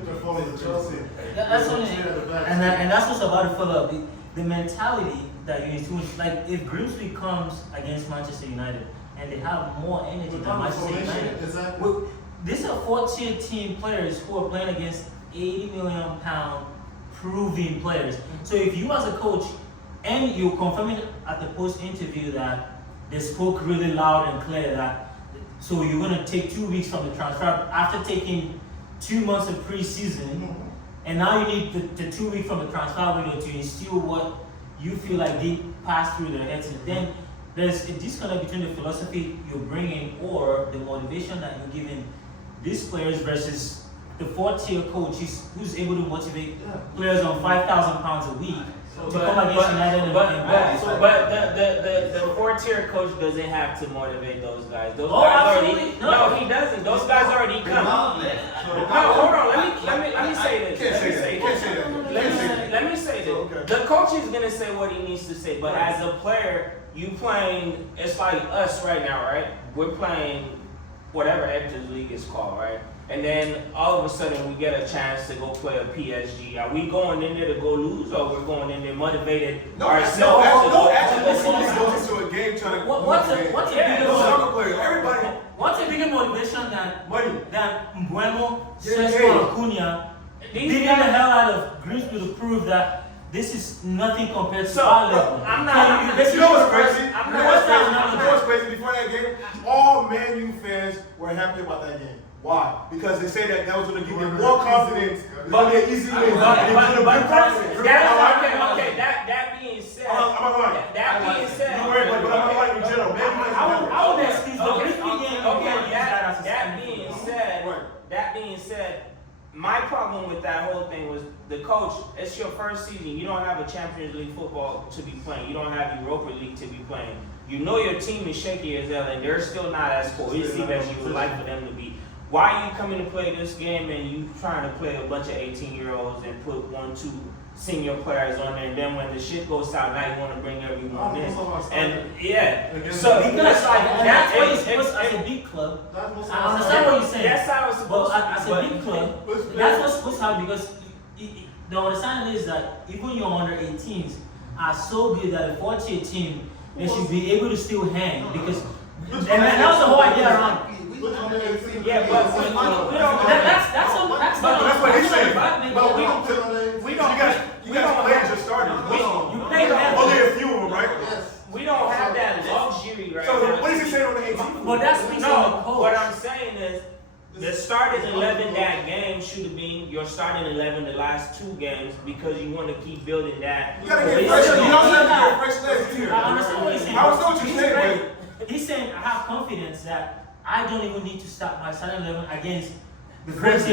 performed in Chelsea. That's He was only, straight at the back. and that's what's about to follow up. The mentality that you need to, like, if Grimsby comes against Manchester United and they have more energy than Become a Manchester formation, United, exactly. well, these are 4-tier team players who are playing against £80 million proven players. So if you as a coach and you're confirming at the post interview that they spoke really loud and clear that, so you're gonna take 2 weeks from the transfer after taking 2 months of preseason, and now you need the 2 weeks from the transfer window to instill what you feel like they pass through their heads. And then there's a disconnect between the philosophy you're bringing or the motivation that you're giving these players versus the 4th-tier coach who's able to motivate players on £5,000 a week to come against United and but the 4th-tier coach doesn't have to motivate those guys. Those Oh, guys absolutely. no, he doesn't. Those guys already come. No, hold on. Let me say this. Can't say that. Can't say that. Let me say this. Okay. The coach is gonna say what he needs to say, but as a player, you playing. It's like us right now, right? We're playing whatever Hector's league is called, right? And then all of a sudden we get a chance to go play a PSG. Are we going in there to go lose, or we're going in there motivated ourselves to go? Absolutely goes into a game trying to. What's a bigger Those soccer players, everybody. What's a bigger motivation Money. than Mbuemo, Yeah, Sesko, yeah. and Cunha These beating the guys- hell out of Grimsby to prove that this is nothing compared to So, our level? I'm not- So I'm you not- basically You know what's reverse- crazy? I'm You not- know what's crazy? reverse You know what's crazy? Before that game, all Man U fans were happy about that game. Why? Because they say that was going to give them more confidence. It's going to be an easy win. That being said, I'm right. that being said, You worry, but I'm right in general. I would excuse the Okay, Grimsby game. you can't use that as a that being said, my problem with that whole thing was the coach. It's your first season. You don't have a Champions League football to be playing. You don't have Europa League to be playing. You know your team is shaky as hell, and they're still not as cohesive as you would like for them to be. Why are you coming to play this game and you trying to play a bunch of 18-year-olds and put 1-2 senior players on there, and then when the shit goes south, now you want to bring everyone in? And so Because that's what you're it- supposed it- as a big club. That's most I understand what you're saying. That's how it's But supposed to be. as a big club, that's what's supposed to happen because the understanding is that even your under 18s are so good that a 4th-tier team they should be able to still hang because and that was the whole idea around. Yeah, but we don't. That's what he's saying. But we You guys played just started. You played that. Only a few of them, right? We don't have that luxury right So now. what is he saying on the 18th? But that speaks on No, the coach. what I'm saying is the starting 11 that game should have been your starting 11 the last 2 games because you want to keep building that. You gotta get fresh. You don't have to get fresh legs here. I understand what he's saying. I understand what you're He's saying, right. He's saying I have confidence that I don't even need to start my starting 11 against the Grimsby.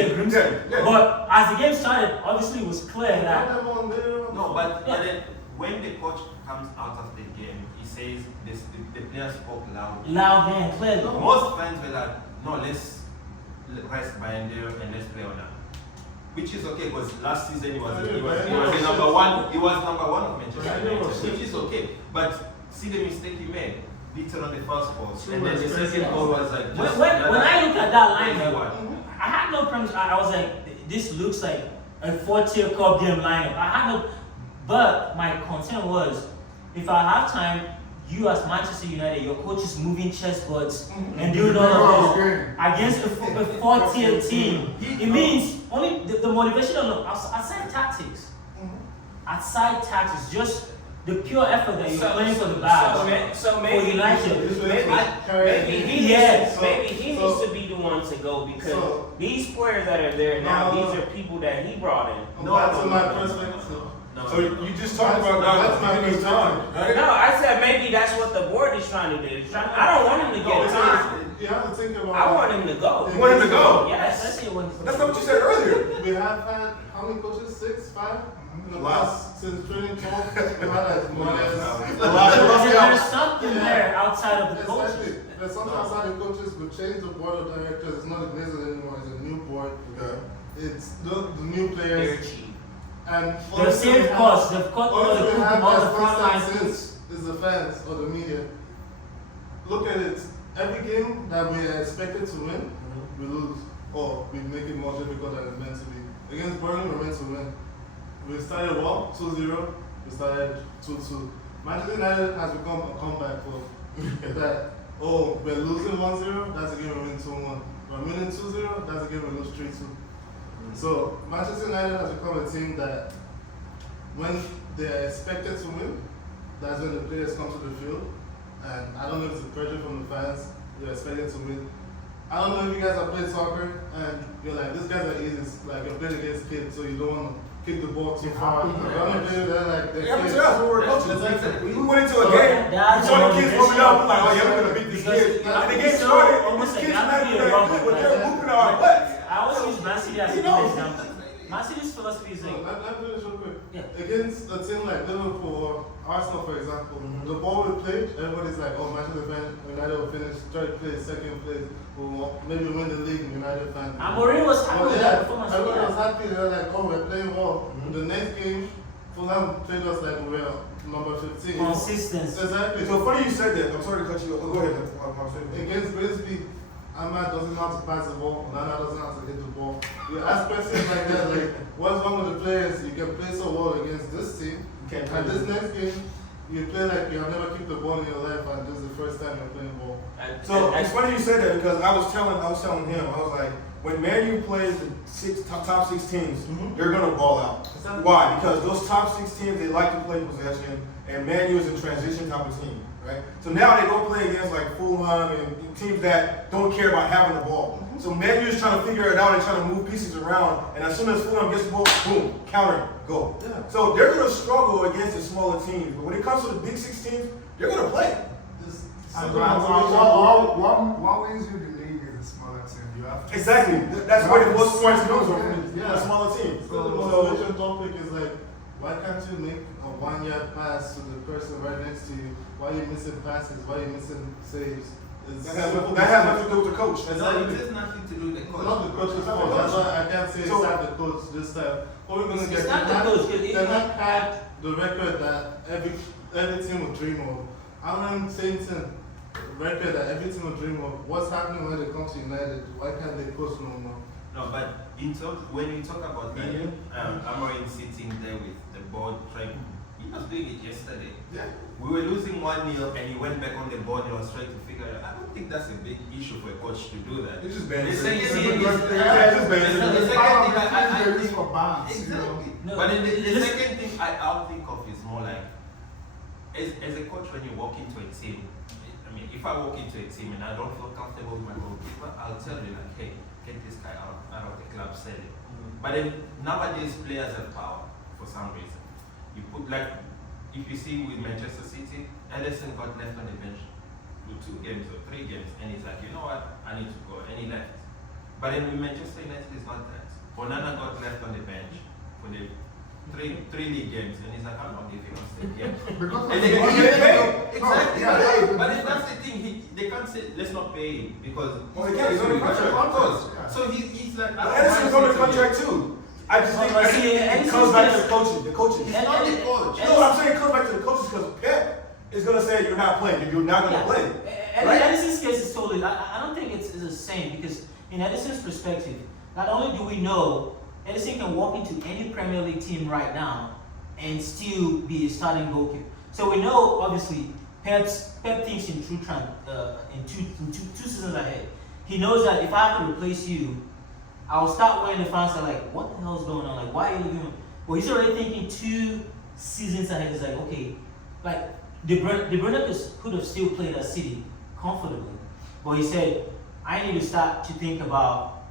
Yeah. But as the game started, obviously it was clear that No, but then when the coach comes out of the game, he says the players spoke loud. loudly and clearly. Most fans were like, no, let's rest Bayern and let's play on that. Which is okay because last season he was the number one. He was number one of Manchester United, which is okay. But see the mistake he made. Beaten on the first post, and then the second goal was like just When I look at that lineup, one. I had no problems. I was like, this looks like a 4th-tier cup game lineup. I had no, but my concern was, if I have time, you as Manchester United, your coach is moving chessboards and doing all of this against a 4th-tier team. It means only the motivation of aside tactics, just the pure effort that you're playing for the badge. So maybe United. maybe he Yes. needs to be the one to go because these players that are there now, No. these are people that he brought in. Back to my perspective. So you just talked about That's my not giving him time, right? No, I said maybe that's what the board is trying to do. I don't want him to get time. You have to think about. I want him to go. You want him to go? Yes. Let's see what That's not what you said earlier. We have had how many coaches? 6, 5 in the Wow. past since training camp. We've had like more or less. There's something there outside of the coaches. Exactly. There's sometimes how the coaches will change the board of directors. It's not a Glazers anymore. It's a new board. Okay. It's the new They're players. cheap. And They've saved costs. They've cut all the we cook have all the as frontline constant cooks. since is the fans or the media. Look at it. Every game that we are expected to win, we lose. Or we make it more difficult than it's meant to be. Against Burnley, we're meant to win. We started well, 2-0. We started 2-2. Manchester United has become a comeback club. That, oh, we're losing 1-0, that's a game we win 2-1. We're winning 2-0, that's a game we lose 3-2. So Manchester United has become a team that when they are expected to win, that's when the players come to the field. And I don't know if it's the pressure from the fans, they're expected to win. I don't know if you guys have played soccer and you're like, this guy's are easy. Like you're playing against kids, so you don't want to kick the ball too far. You don't play they're like they're Yeah, but kids. that's what we're coaching. Exactly. We went into a So game. We that's saw the one kids of moving the up. We're like, oh best yeah, we're gonna beat these because kids. you And the know, game so started. And almost these like kids you have not to be even a that robot, good, but they're like, whooping our butts. I always use Man City as a You good know. example. Man City's philosophy is So like, let me finish real quick. Yeah. Against a team like Liverpool or Arsenal, for example, the ball we play, everybody's like, oh, Manchester United will finish third place, second place, will maybe win the league. United fan. Amorim was happy Oh with yeah, that performance. everybody was Yeah. happy. They were like, oh, we're playing well. The next game, Fulham played us like we were number 15. Consistency. Exactly. So funny you said that. I'm sorry to cut you off. Go ahead. I'm sorry. Against Grimsby, Ahmad doesn't know how to pass the ball, Nana doesn't know how to hit the ball. You ask questions like that, like, what's wrong with the players? You can play so well against this team, You can't and play this next game, you play like you have never kicked the ball in your life, and this is the first time you're playing ball. So it's funny you said that because I was telling him, I was like, when Man U plays the top six teams, they're gonna ball out. Exactly. Why? Because those top six teams, they like to play possession, and Man U is a transition type of team, right? So now they go play against like Fulham and teams that don't care about having the ball. So Man U is trying to figure it out and trying to move pieces around, and as soon as Fulham gets the ball, boom, counter, go. Yeah. So they're gonna struggle against the smaller teams, but when it comes to the big six teams, they're gonna play. This And simple what wins you the league is a smaller team. You have to. Exactly. That's where the most points comes from. Yeah. A smaller team. So the motivation topic is like, why can't you make a 1 yard pass to the person right next to you? Why are you missing passes? Why are you missing saves? It's That has simple nothing to do with the coach. That's No, not it it. has nothing to do with the It's coach. not the coach's fault. That's why I can't say it's So- not the coach this time. What we're gonna It's get? not the coach, 'cause it- Ten Hag had the record that every team would dream of. I'm saying record that every team would dream of. What's happening when they come to United? Why can't they coach no more? No, but when you talk about that, Amorim sitting there with the board trying, he was doing it yesterday. Yeah. We were losing 1-0 and he went back on the board and was trying to figure it out. I don't think that's a big issue for a coach to do that. It's just bad. The second It's thing just is- bad. It's just bad. The It's second part thing of the I team there is think- for balance, you know. Exactly. No, But then the this- second thing I'll think of is more like, as a coach, when you walk into a team, I mean, if I walk into a team and I don't feel comfortable with my goalkeeper, I'll tell you like, hey, get this guy out of the club, sell it. But then nowadays players have power for some reason. You put like, if you see with Manchester City, Ederson got left on the bench for 2 games or 3 games, and he's like, you know what, I need to go, and he left. But then with Manchester United, it's not that. Onana got left on the bench for the three league games, and he's like, I'm not giving us the game. Because And of they the- can't get paid. No, Exactly. yeah, But then that's the thing. They can't say let's not pay him because Well, they can't. He's on the contract. Of course. Yeah. So he's like. I don't Edison's mind on the sitting contract too. I just think But see, it Edison's comes back to just- the coaching. The coaches. here. It's not the coach. You know what I'm saying? It comes back to the coaches because Pep is gonna say you're not playing. You're not gonna play. Right. Edison's case is totally. I don't think it's the same because in Edison's perspective, not only do we know Edison can walk into any Premier League team right now and still be a starting goalkeeper. So we know obviously Pep thinks in two seasons ahead. He knows that if I have to replace you, I'll start when the fans are like, what the hell is going on? Like, why are you leaving? Well, he's already thinking 2 seasons ahead. He's like, okay, like De Bruyne could have still played at City comfortably, but he said, I need to start to think about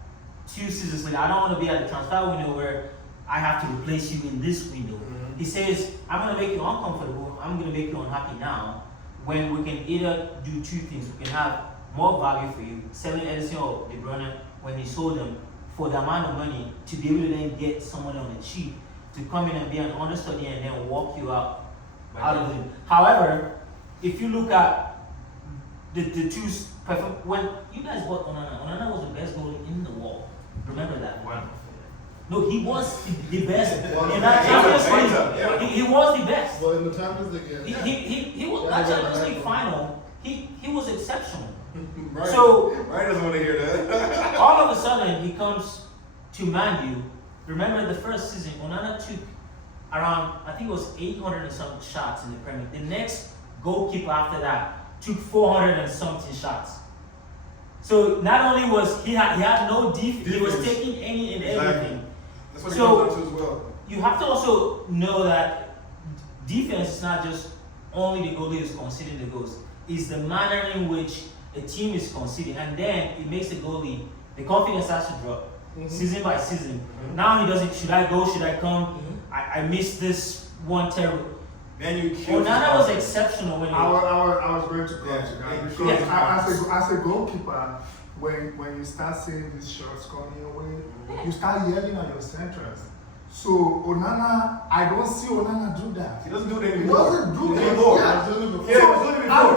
2 seasons later. I don't want to be at the transfer window where I have to replace you in this window. He says, I'm going to make you uncomfortable. I'm going to make you unhappy now. When we can either do 2 things, we can have more value for you, selling Edison or De Bruyne when he sold them for the amount of money to be able to then get someone on the cheap to come in and be an understudy and then walk you out of it. However, if you look at the 2 when you guys bought Onana was the best goalie in the world. Remember that. One. No, he was the best Well, in that he's Champions a- he's a- League. He was the best. Well, in the Champions League, yeah. He was that Champions League final. He was exceptional. Right. So- Ryan doesn't want to hear that. All of a sudden, he comes to Man U. Remember the first season, Onana took around, I think it was 800 and something shots in the Premier League. The next goalkeeper after that took 400 and something shots. So not only was he had no defense, he was Defense. taking any and Exactly. everything. That's what So- he goes into as well. You have to also know that defense is not just only the goalie who's conceding the goals. It's the manner in which a team is conceding, and then it makes the goalie, the confidence starts to drop season by season. Now he doesn't. Should I go? Should I come? I missed this one terrible. Man, you killed Onana was exceptional when he I was going to come Yeah. to that Yeah. because Yeah. as a goalkeeper, when you start seeing these shots coming your way, you start yelling at your centers. So Onana, I don't see Onana do that. He doesn't do it He anymore. doesn't do it Anymore. Yeah. He was doing it before.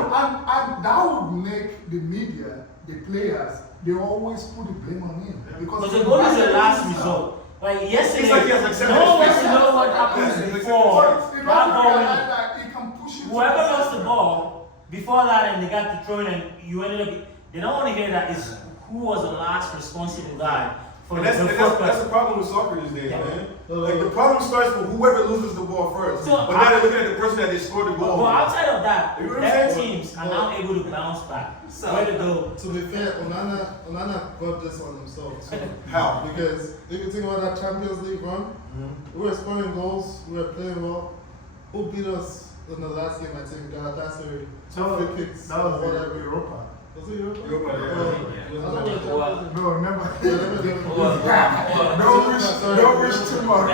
And that would make the media, the players, they always put the blame on him. Because the goal is the last result. Like yesterday, It's like he has accepted no one wants to his know what Yeah, happens he's before accepted He that doesn't ball. realize that he can push it. Whoever lost the ball before that and they got to throw it and you ended up, they don't want to hear that it's who was the last responsible guy for And the that's first the problem with soccer these days, Yeah. man. Like the problem starts with whoever loses the ball first. So, but now they're looking at the person that they scored the goal. But outside of that, You know what I'm better saying? teams are now able to bounce back. So- Where to go? To be fair, Onana got this on himself too. How? Because if you think about that Champions League run, we were scoring goals, we were playing well. Who beat us in the last game? I think Galatasaray. Free kicks, That was whatever. Europa. Was it Europa? Europa, yeah. I thought we were Champions League. No, remember. Well, Don't wish too much.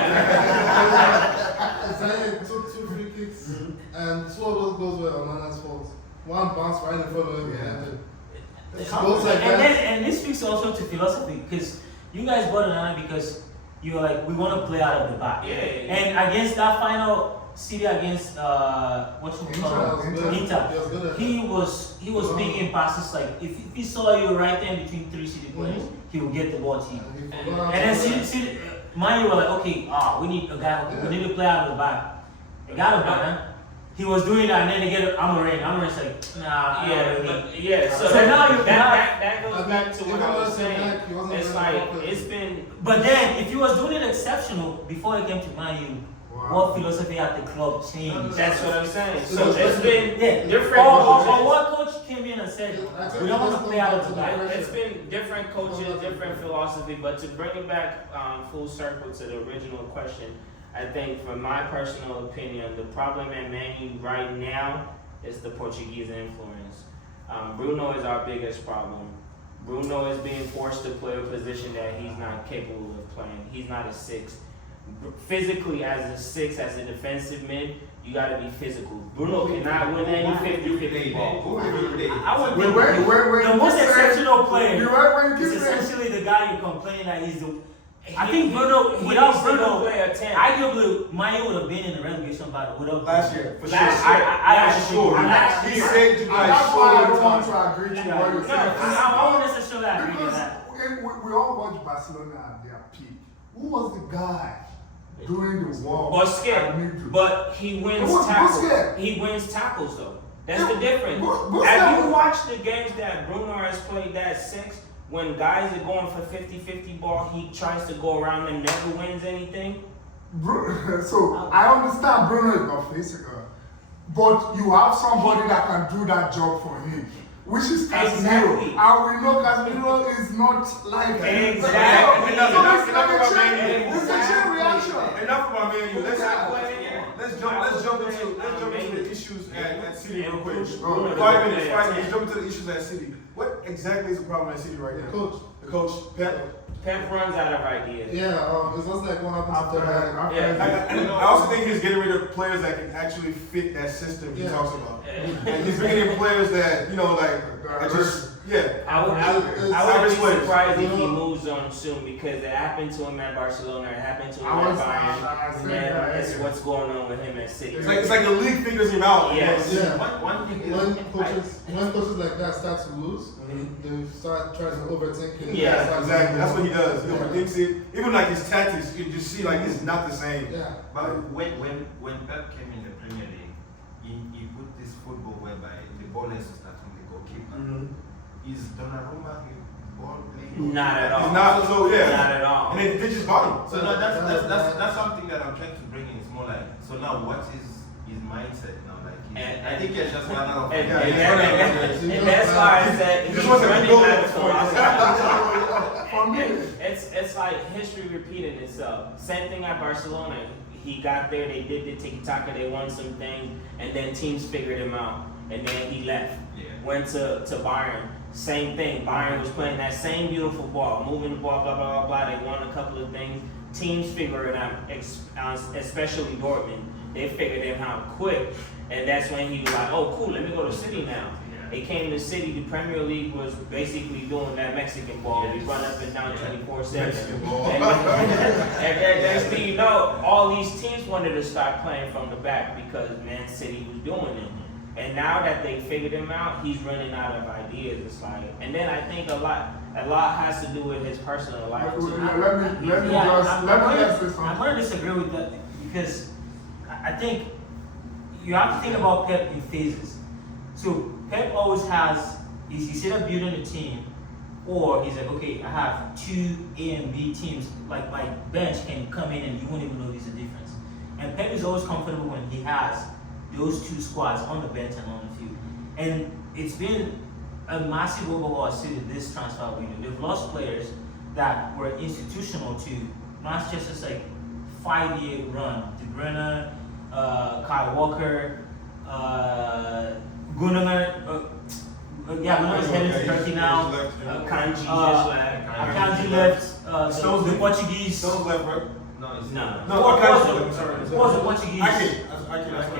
Zaire took 2 free kicks, and 2 of those goals were Onana's fault. One bounced right in front of him and ended. Goals like And that. then, and this speaks also to philosophy because you guys bought Onana because you're like, we want to play out of the back. Yeah. And against that final City against what you call Inter. He Inter, was good at he was making passes like if he saw you right there between 3 City players, he would get the ball to you. And he forgot how And to then City, Man U were like, okay, we need a guy, we need to play out of the back. They got a man. He was doing that, and then they get Amorim. Amorim's like, nah, I Yeah, don't really. but yeah. So, So now you that goes I back think to what even I was though saying. Cedric, he wasn't It's very like popular. it's been. But then, if he was doing it exceptional before he came to Man U, Wow. what philosophy at the club changed? That's what I'm saying. So it's been Yeah, different or coaches. what coach came in and said, we don't want to play out of the back. It's been different coaches, different philosophy, but to bring it back full circle to the original question, I think from my personal opinion, the problem at Man U right now is the Portuguese influence. Bruno is our biggest problem. Bruno is being forced to play a position that he's not capable of playing. He's not a 6. Physically, as a 6, as a defensive mid, you gotta be physical. Bruno cannot win any 50-50 ball. I would think The most exceptional player You right when you is keep saying. essentially the guy you complain that he's the. I He- think Bruno, he without needs to go Bruno, play a 10. arguably Maya would have been in the relegation battle without Last Bruno. year, for Last sure. year, I sure. last He year. saved you And guys that's so why I many don't want times. to agree to No, what you're no, saying. I won't necessarily agree with Because that. we all watch Barcelona at their peak. Who was the guy doing the wall? Busquets, but he wins It was tackles. Busquets. He wins tackles though. That's Yeah, the difference. Busquets Have you was- watched the games that Bruno has played that 6? When guys are going for 50-50 ball, he tries to go around and never wins anything. So I understand Bruno is not physical, but you have somebody that can do that job for him, which is Casemiro. Exactly. And we know Casemiro is not like Exactly. So it's like a Enough chain. about Man U. It's a chain reaction. Enough about Man U. Yeah. Let's jump into the issues at City real quick. Bruno, 5 minutes. Let's jump into the issues at City. What exactly is the problem at City right The now? coach. The coach, Pep. Pep runs out of ideas. Yeah, it's just like what happened After to that, Yeah. I also think he's getting rid of players that can actually fit that system he Yeah. talks about. Yeah. And he's bringing in players that, like, are just, I would Average be players. surprised if he Yeah. moves on soon because it happened to him at Barcelona, it happened to him I at was- Bayern, I and said then that that's earlier. what's going on with him at City. it's like the league figures him out. Yes. Yeah. One thing is, When coaches like that start to lose, they start trying to overthink it. Yeah, Start Exactly. to- That's what he does. He Yeah. overthinks it. Even like his tactics, you can just see like it's not the same. Yeah. but when Pep came in the Premier League, he put this football whereby the ball has to start from the goalkeeper. Is Donnarumma a ball playing? Not at all. He's not. So yeah. Not at all. And then they just bought him. So no, that's something that I'm trying to bring in. It's more like, so now what is his mindset now? Like, And- I think he has just run out of. And, Yeah, and, he's that- running and- out of and that's why I said He he's just wants to running build out it of for philosophy. For me, It's like history repeating itself. Same thing at Barcelona. He got there, they did the tiki taka, they won some things, and then teams figured him out. and then he left. Yeah. Went to Bayern. Same thing. Bayern was playing that same beautiful ball, moving the ball, blah blah blah blah. They won a couple of things. Teams figure it out, especially Dortmund. They figured it out quick, and that's when he was like, "Oh, cool, let me go to City now." They came to City. The Premier League was basically doing that Mexican ball. We run up and down 24/7. And next thing you know, all these teams wanted to start playing from the back because Man City was doing it. And now that they figured him out, he's running out of ideas. It's like, and then I think a lot has to do with his personal life too. Let me Yeah, just I'm say something. going to disagree with that because I think you have to think about Pep in phases. So Pep always has, he's either building a team or he's like, okay, I have 2 A and B teams, like my bench can come in and you won't even know there's a difference. And Pep is always comfortable when he has those 2 squads on the bench and on the field. And it's been a massive overhaul City this transfer window. They've lost players that were institutional to Manchester's like 5-year run. De Bruyne, Kyle Walker, Gundogan, Gundogan's heading to Turkey now. Kanji just left. Akanji left. The Portuguese. Stones left, right? No, it's No. No, What Akanji was left. Sorry. What was the Portuguese? I can't left.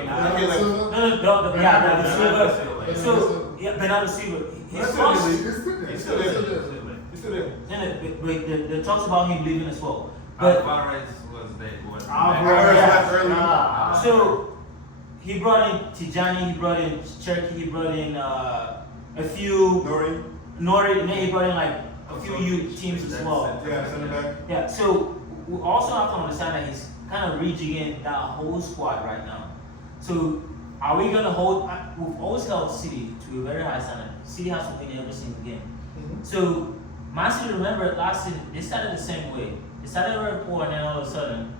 Bernardo Silva. So, Bernardo Silva. He's lost. He's still there. He's still there. Then the talks about him leaving as well. But Alvarez was there. Alvarez left early. so he brought in Tijani, he brought in Cherky, he brought in a few Nori, and then he brought in like a few youth teams as well. Yeah, center back. Yeah, so we also have to understand that he's kind of rejigging that whole squad right now. So are we gonna hold? We've always held City to a very high standard. City has to win every single game. So Man City, remember last season, they started the same way. They started very poor, and then all of a sudden,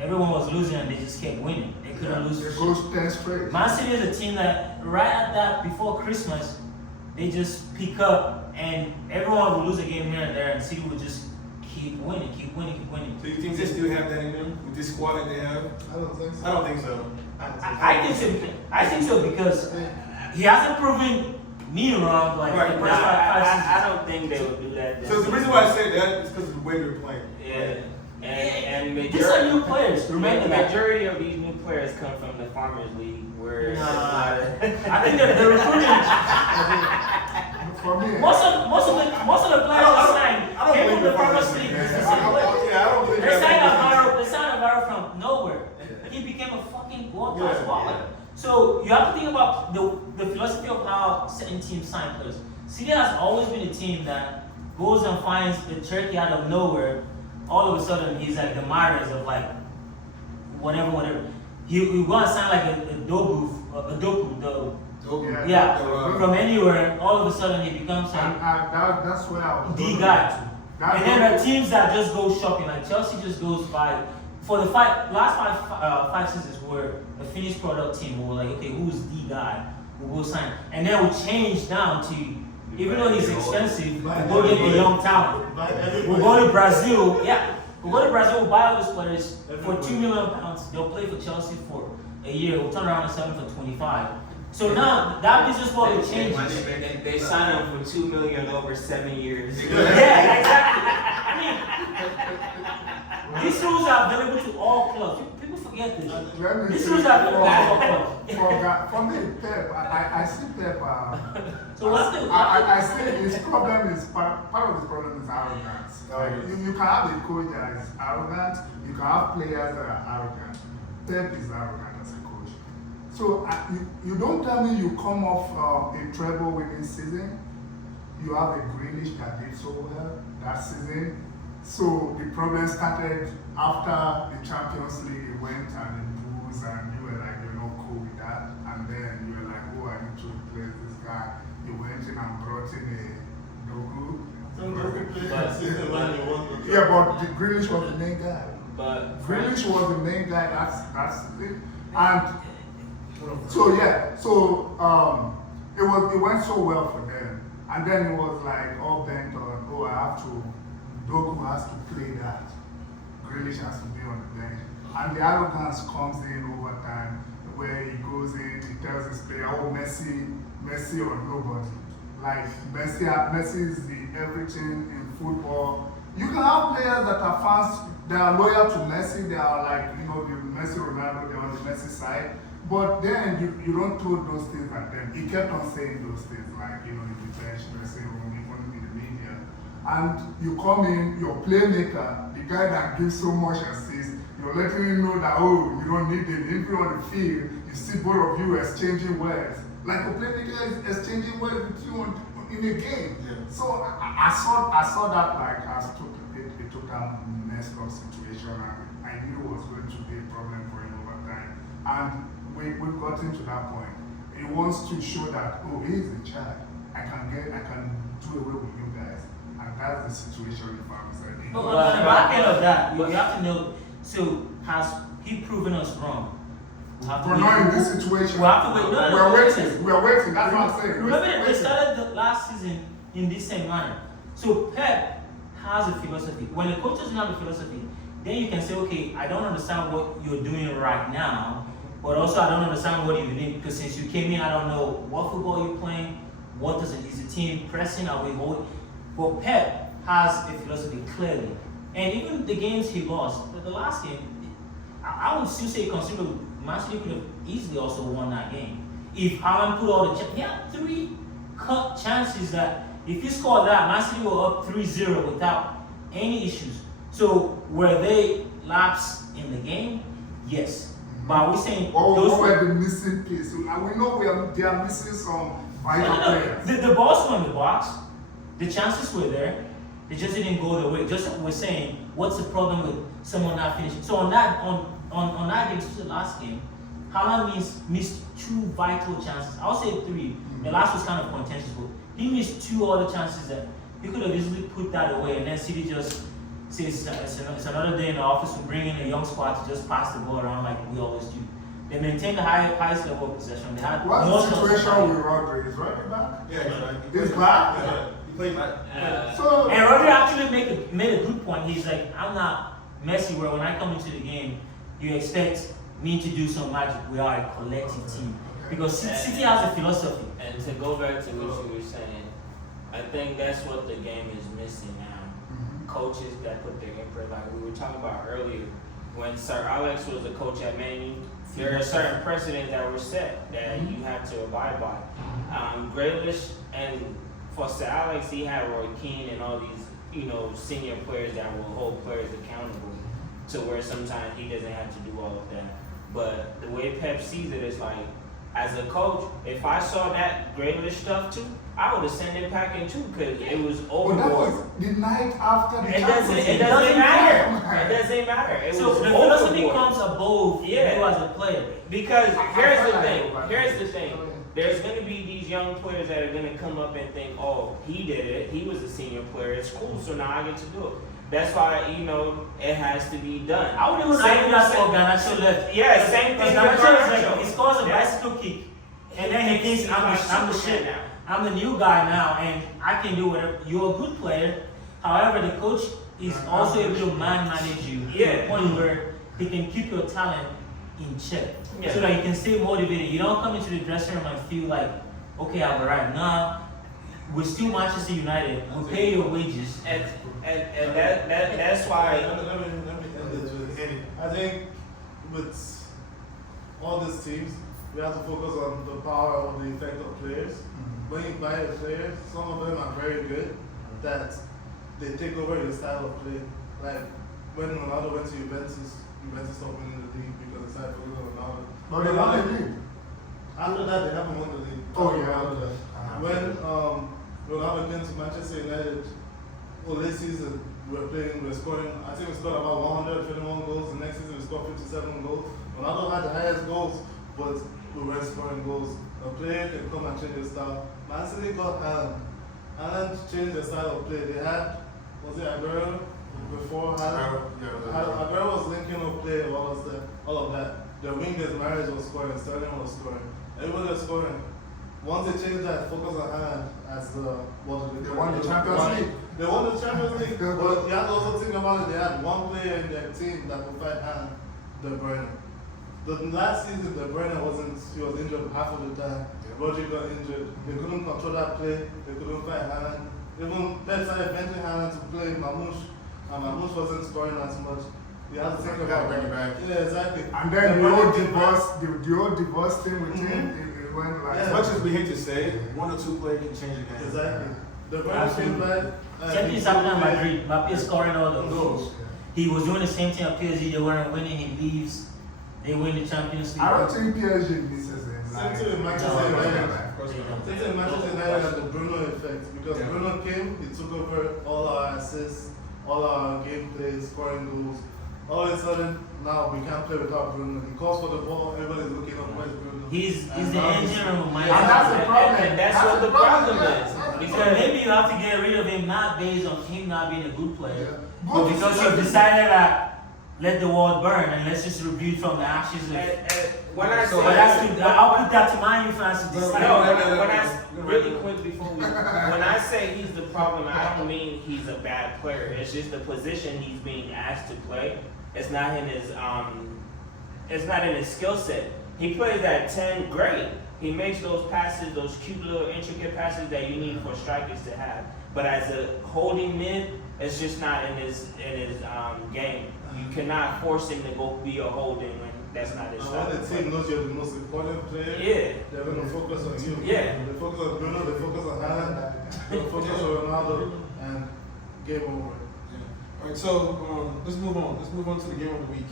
everyone was losing, and they just kept winning. They couldn't lose. It goes 10 straight. Man City is a team that right at that before Christmas, they just pick up, and everyone would lose a game here and there, and City would just keep winning. So you think they still have that in them with this squad that they have? I don't think so. I don't think so. I think so. I think so because he hasn't proven me wrong. Like Right, the right. first 5 seasons. I don't think they would do that. So the reason why I said that is because of the way they're playing. Yeah, and These are new players. Remember the that. majority of these new players come from the Farmers League, where it's Nah. not I think they're recruiting. For me, Most of the players that signed came from the Farmers League. It's the same way. Yeah, I don't believe They signed Alvaro from nowhere. He became a fucking world-class Yeah, baller. So you have to think about the philosophy of how certain teams sign players. City has always been a team that goes and finds the Turkey out of nowhere. All of a sudden, he's like the Mahrez of like whatever. He go and sign like a Doku, yeah, from anywhere. All of a sudden, he becomes like that's where I was the going guy. to. And then there are teams that just go shopping. Like Chelsea just goes by. For the last five seasons, we're a finished product team. We're like, okay, who's the guy? We'll go sign. And then we change down to, even though he's expensive, we'll go get the young talent. We'll go to Brazil. Yeah, we'll go to Brazil. We'll buy all these players for £2 million. They'll play for Chelsea for a year. We'll turn around and sell them for 25. So now that business model changes. They sign him for $2 million over 7 years. Yeah, exactly. I mean, these rules are available to all clubs. People forget this. Let me These say, rules are available to all clubs. for me, Pep, I see Pep. So what's the? I say his problem is part of his problem is arrogance. Like, you can have a coach that is arrogant. You can have players that are arrogant. Pep is arrogant as a coach. So you don't tell me you come off a treble winning season. You have a Grealish that did so well that season. So the problem started after the Champions League. He went and the Bulls, and you were like, you're not cool with that. And then you were like, oh, I need to replace this guy. You went in and brought in a Dogu. Yeah, but the Grealish was the main guy. But Grealish was the main guy. That's it. And so yeah, so it went so well for them. And then it was like all bent on, oh, Dogu has to play that. Grealish has to be on the bench. And the arrogance comes in over time, where he goes in, he tells his player, oh, Messi or nobody. Like Messi is the everything in football. You can have players that are fans, they are loyal to Messi, they are like, the Messi Ronaldo, they're on the Messi side. But then you don't throw those things at them. He kept on saying those things, like, in the bench, dressing room, even in the media. And you come in, your playmaker, the guy that gives so much assists, you're letting him know that, you don't need him. If you're on the field, you see both of you exchanging words. Like a playmaker is exchanging words with you in a game. Yeah. So I saw that like it took a messed up situation, and I knew it was going to be a problem for him over time. And we got into that point. He wants to show that he's in charge. I can do away with you guys, and that's the situation the farmers are in. But on the back end of that, you have to know. So has he proven us wrong? We have to We're wait. not in this situation. We have to wait. No, We're listen. waiting. We're waiting. That's what I'm saying. Remember that they Waiting. started the last season in this same manner. So Pep has a philosophy. When a coach doesn't have a philosophy, then you can say, okay, I don't understand what you're doing right now, but also I don't understand what you need, because since you came in, I don't know what football you're playing, is the team pressing, are we holding? But Pep has a philosophy clearly. And even the games he lost, the last game, I would still say considerably, Man City could have easily also won that game. If Haaland put all the he had 3 cut chances that if he scored that, Man City were up 3-0 without any issues. So were they lapse in the game? Yes. But are we saying What were the missing pieces? And we know they are missing some vital players. The balls were in the box, the chances were there, they just didn't go their way. Just like we're saying, what's the problem with someone not finishing? So on that game, especially the last game, Haaland missed 2 vital chances. I'll say 3. The last was kind of contentious, but he missed 2 other chances that he could have easily put that away, and then City just says it's another day in the office. We bring in a young squad to just pass the ball around like we always do. They maintain the highest level of possession. They had What's more the shots situation than- with Rodri? Is Rodri back? Yeah, he's right. He's back? Yeah. He played back. So And Rodri actually made a good point. He's like, I'm not Messi, where when I come into the game, you expect me to do some magic. We are a collective team. Because City has a philosophy. And to go back to what you were saying, I think that's what the game is missing now. Coaches that put their input, like we were talking about earlier, when Sir Alex was a coach at Man U, there are certain precedents that were set that you have to abide by. Grealish, and for Sir Alex, he had Roy Keane and all these, senior players that will hold players accountable to where sometimes he doesn't have to do all of that. But the way Pep sees it is like, as a coach, if I saw that Grealish stuff too, I would have sent him packing too, because it was But that was overboard. the night after the It doesn't doesn't matter. matter. It doesn't matter. It So was the philosophy overboard. comes above Yeah. you as a player. Because here's the thing. Right. Here's the thing. There's going to be these young players that are going to come up and think, oh, he did it. He was a senior player at school, so now I get to do it. That's why, it has to be done. I would even Same argue that's thing- for Garnacho left. Yeah, same Because thing Garnacho with is like, Garnacho. he scores a Yeah. bicycle kick, and then he thinks I'm the Superman shit. now. I'm the new guy now, and I can do whatever. You're a good player. However, the coach is also able to manage you to Yeah. a point where he can keep your talent in check, Yeah. so that you can stay motivated. You don't come into the dressing room and feel like, okay, I've arrived. Nah, we're still Manchester United. We pay your wages. And that's why. Let me end it with I think with all these teams, we have to focus on the power of the effect of players. When you buy a player, some of them are very good that they take over your style of play. Like when Ronaldo went to Juventus stopped winning the league because they started focusing on Ronaldo. But they won the league. After that, they haven't won the league. Oh, yeah. After that. When Ronaldo came to Manchester United, this season we're scoring. I think we scored about 121 goals. The next season we scored 57 goals. Ronaldo had the highest goals, but we weren't scoring goals. A player can come and change the style. Man City got Haaland. Haaland changed the style of play. They had, was it Aguero before Haaland? Aguero was linking up play, all of that. Their wingers, Mahrez was scoring, Sterling was scoring. Everybody was scoring. Once they changed that, focus on Haaland as They won the Champions League. They won the Champions League, but you have to also think about it. They had one player in their team that could fight Haaland, De Bruyne. The last season, De Bruyne he was injured half of the time. Rodri got injured. They couldn't control that play. They couldn't find Haaland. Even Pep started venturing Haaland to play Mamouche, and Mamouche wasn't scoring as much. You have to think about bring it back. Yeah, exactly. And then De the Bruyne old came back. divorce, the old divorce thing with him, it went like. As much as we hate to say it, one or two players can change the game. Exactly. De Bruyne came back. Same thing is happening at Madrid. Mbappe scoring all the goals. Yeah. He was doing the same thing at PSG. They weren't winning. He leaves. They win the Champions League. I don't think PSG misses him. Same thing with No, Manchester no, United. Of course not. Same thing with Manchester United had the Bruno effect because Yeah. Bruno came, he took over all our assists, all our gameplay, scoring goals. All of a sudden, now we can't play without Bruno. He calls for the ball, everybody's looking up, where's Bruno? He's And the now engine room of my And that's the problem. And that's That's what the the problem problem. is. Because maybe you have to get rid of him not based on him not being a good player, Yeah. but because you've decided that let the world burn and let's just rebuild from the ashes. And when I So say But that's to, I'll put that to my fans to decide. no, No, when I no. really quick before we, when I say he's the problem, I don't mean he's a bad player. It's just the position he's being asked to play. It's not in his it's not in his skill set. He plays at 10, great. He makes those passes, those cute little intricate passes that you need for strikers to have. But as a holding mid, it's just not in his game. You cannot force him to go be a holding when that's not his And style. when the team knows you're the most important player, Yeah. they're going to focus on you. Yeah. They focus on Bruno, they focus on Haaland, they focus on Ronaldo, and game over. All right, so let's move on. Let's move on to the game of the week.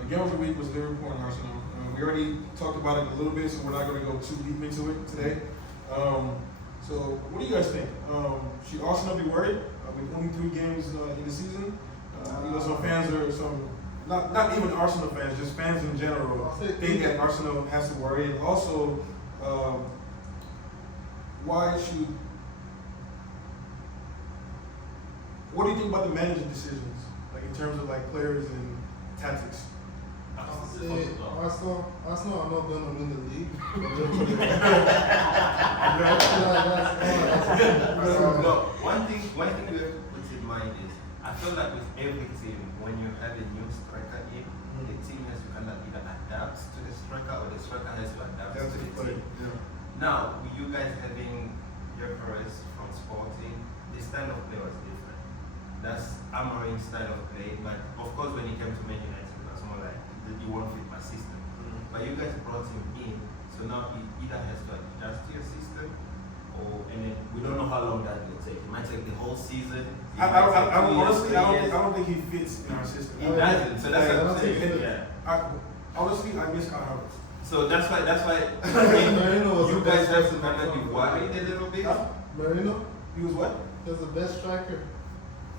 The game of the week was Liverpool and Arsenal. We already talked about it a little bit, so we're not going to go too deep into it today. So, what do you guys think? Should Arsenal be worried with only 3 games in the season? Some fans are not even Arsenal fans, just fans in general think that Arsenal has to worry. And also, what do you think about the managing decisions, like in terms of like players and tactics? Arsenal are not going to win the league. No, one thing we have to put in mind is, I feel like with every team, when you have a new striker in, the team has to kind of either adapt to the striker or the striker has to adapt to the team. Now, with you guys having Gyökeres from Sporting, the style of play was different. That's Amorim's style of play, but of course when he came to Man United, it was more like, you won't fit my system. But you guys brought him in, so now he either has to adjust to your system, and then we don't know how long that will take. It might take the whole season. Honestly, I don't think he fits in our system. He doesn't, so that's what I'm saying. Yeah. Yeah. Honestly, I miss Kyle Havertz. So that's why Marino was you the guys best have to striker. kind of be worried a little bit. Marino He was what? was the best striker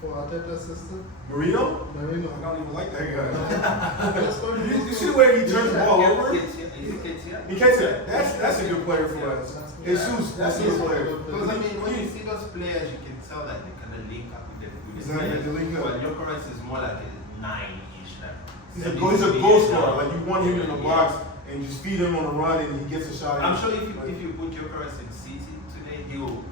for Arteta's system. Marino? Marino. I don't even like that guy. Best scorer in You the see the way he turns the ball Is over? it Ketia? He can't say that's a good player for us. Jesus, that's a good player. Because I mean, when you see those players, you can tell that they kind of link up with the Exactly, players. they link up. But Gyökeres is more like a 9-ish. Like He's a goal scorer. Like you want him in the box and just feed him on the run and he gets a shot. I'm sure if you put Gyökeres in City today, he will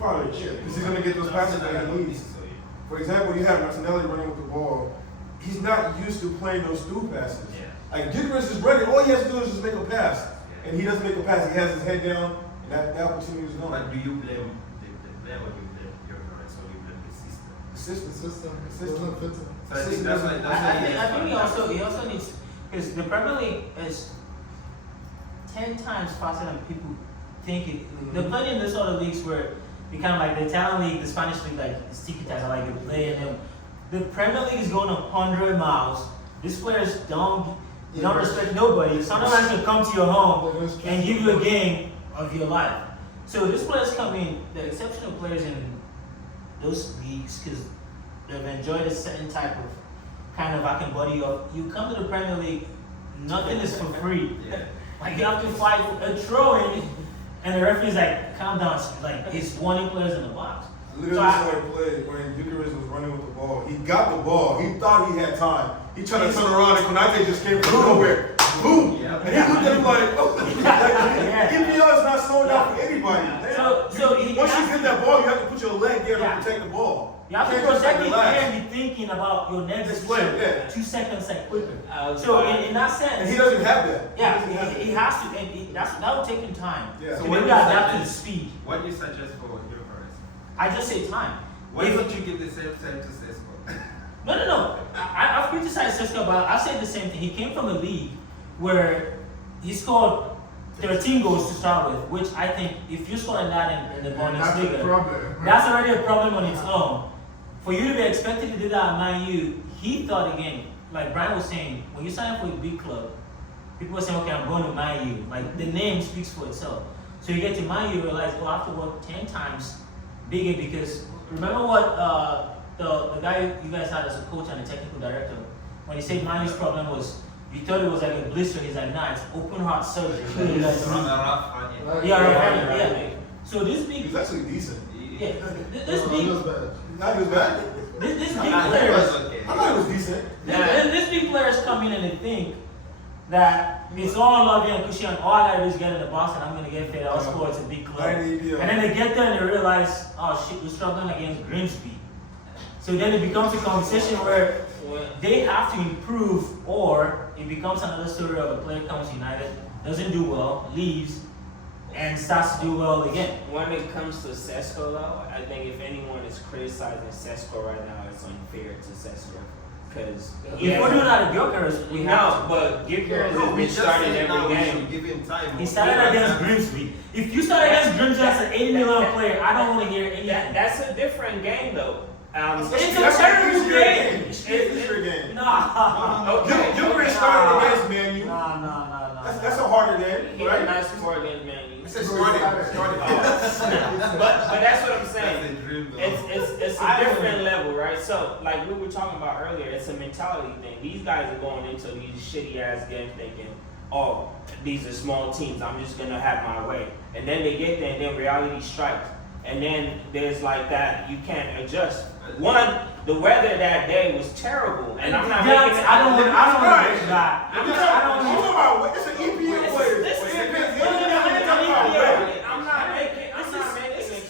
Probably, because he's gonna get those passes that he needs. So, yeah. For example, you have Martinelli running with the ball. He's not used to playing those through passes. Yeah. Like Gyökeres is running, all he has to do is just make a pass. Yeah. And he doesn't make a pass, he has his head down, and that opportunity is But gone. do you blame the player or do you blame Gyökeres or you blame the system? The system. The system System. doesn't fit him. So I think that's why I think he also needs, because the Premier League is 10 times faster than people think it. They're playing in this sort of leagues where you kind of like the Italian league, the Spanish league, like it's tiki-taka, like you play in them. The Premier League is going 100 miles. These players don't respect nobody. Sometimes they come to your home and give you a game of your life. So these players come in, the exceptional players in those leagues, because they've enjoyed a certain type of kind of I can body up. You come to the Premier League, nothing is for free. Yeah. Like you have to fight for a throw in, and the referee's like, calm down, like he's warning players in the box. Literally saw a play when Gyökeres was running with the ball. He got the ball. He thought he had time. He tried to turn around and Konate just came from nowhere. Boom! Yeah. And he looked at him like, oh. EPL is not slowing down for anybody. So he Once you has get that ball, you have to put your leg there Yeah. to protect the ball. You have to Can't just, protect like, it relax. and be thinking about your next It's decision quick, yeah. 2 seconds like quicker. Uh, So in that sense, And he doesn't have that. yeah, He doesn't have he that. has to, and that will take him time. Yeah. So So maybe what do you adapt to the suggest? speed. What do you suggest for Gyökeres? I just say time. Why If- don't you give the same time to Sesko? No. I've criticized Sesko, but I say the same thing. He came from a league where he scored 13 goals to start with, which I think if you score that in the That's the Bundesliga, problem. that's already a problem on its own. For you to be expected to do that at Man U, he thought again, like Brian was saying, when you sign up for a big club, people are saying, okay, I'm going to Man U. Like the name speaks for itself. So you get to Man U, you realize, oh, I have to work 10 times bigger because remember what the guy you guys had as a coach and a technical director, when he said Man U's problem was, you thought it was like a blister, he's like, nah, it's open heart surgery. You guys It's need- not a rough one, yeah. Yeah, right, yeah. So this big, He's actually decent. yeah, this No, big, it was bad. Not as bad. this big Nah, he players. was okay. I thought it was decent. These big players come in and they think that it's all lovey and cushy and all I gotta do is get in the box and I'm gonna get fed. I'll score. It's a big club. 90, yeah. And then they get there and they realize, oh shit, we're struggling against Grimsby. So then it becomes a conversation where they have to improve, or it becomes another story of a player comes to United, doesn't do well, leaves, and starts to do well again. When it comes to Sesko, though, I think if anyone is criticizing Sesko right now, it's unfair to Sesko. Because If we're doing that at Gyökeres, we have no, but Gyökeres No, has we been just starting said now every we game. should give him time. He started against Grimsby. If you start against Grimsby as an 80 million player, I don't want to hear anything. That's a different game, though. It's a That's an terrible easier game. It's an easier game. Nah. Okay. Gyökeres started against Man U. Nah. That's a harder He game, did right? not score against Man U. It says started. But that's what I'm saying. That's the dream, though. It's a different level, right? So, like we were talking about earlier, it's a mentality thing. These guys are going into these shitty ass games thinking, oh, these are small teams, I'm just gonna have my way. And then they get there and then reality strikes. And then there's like that, you can't adjust. One, the weather that day was terrible. And I'm not making it. I don't want Right. to that. I'm talking about it's an EPL player. This is Wait, I'm not making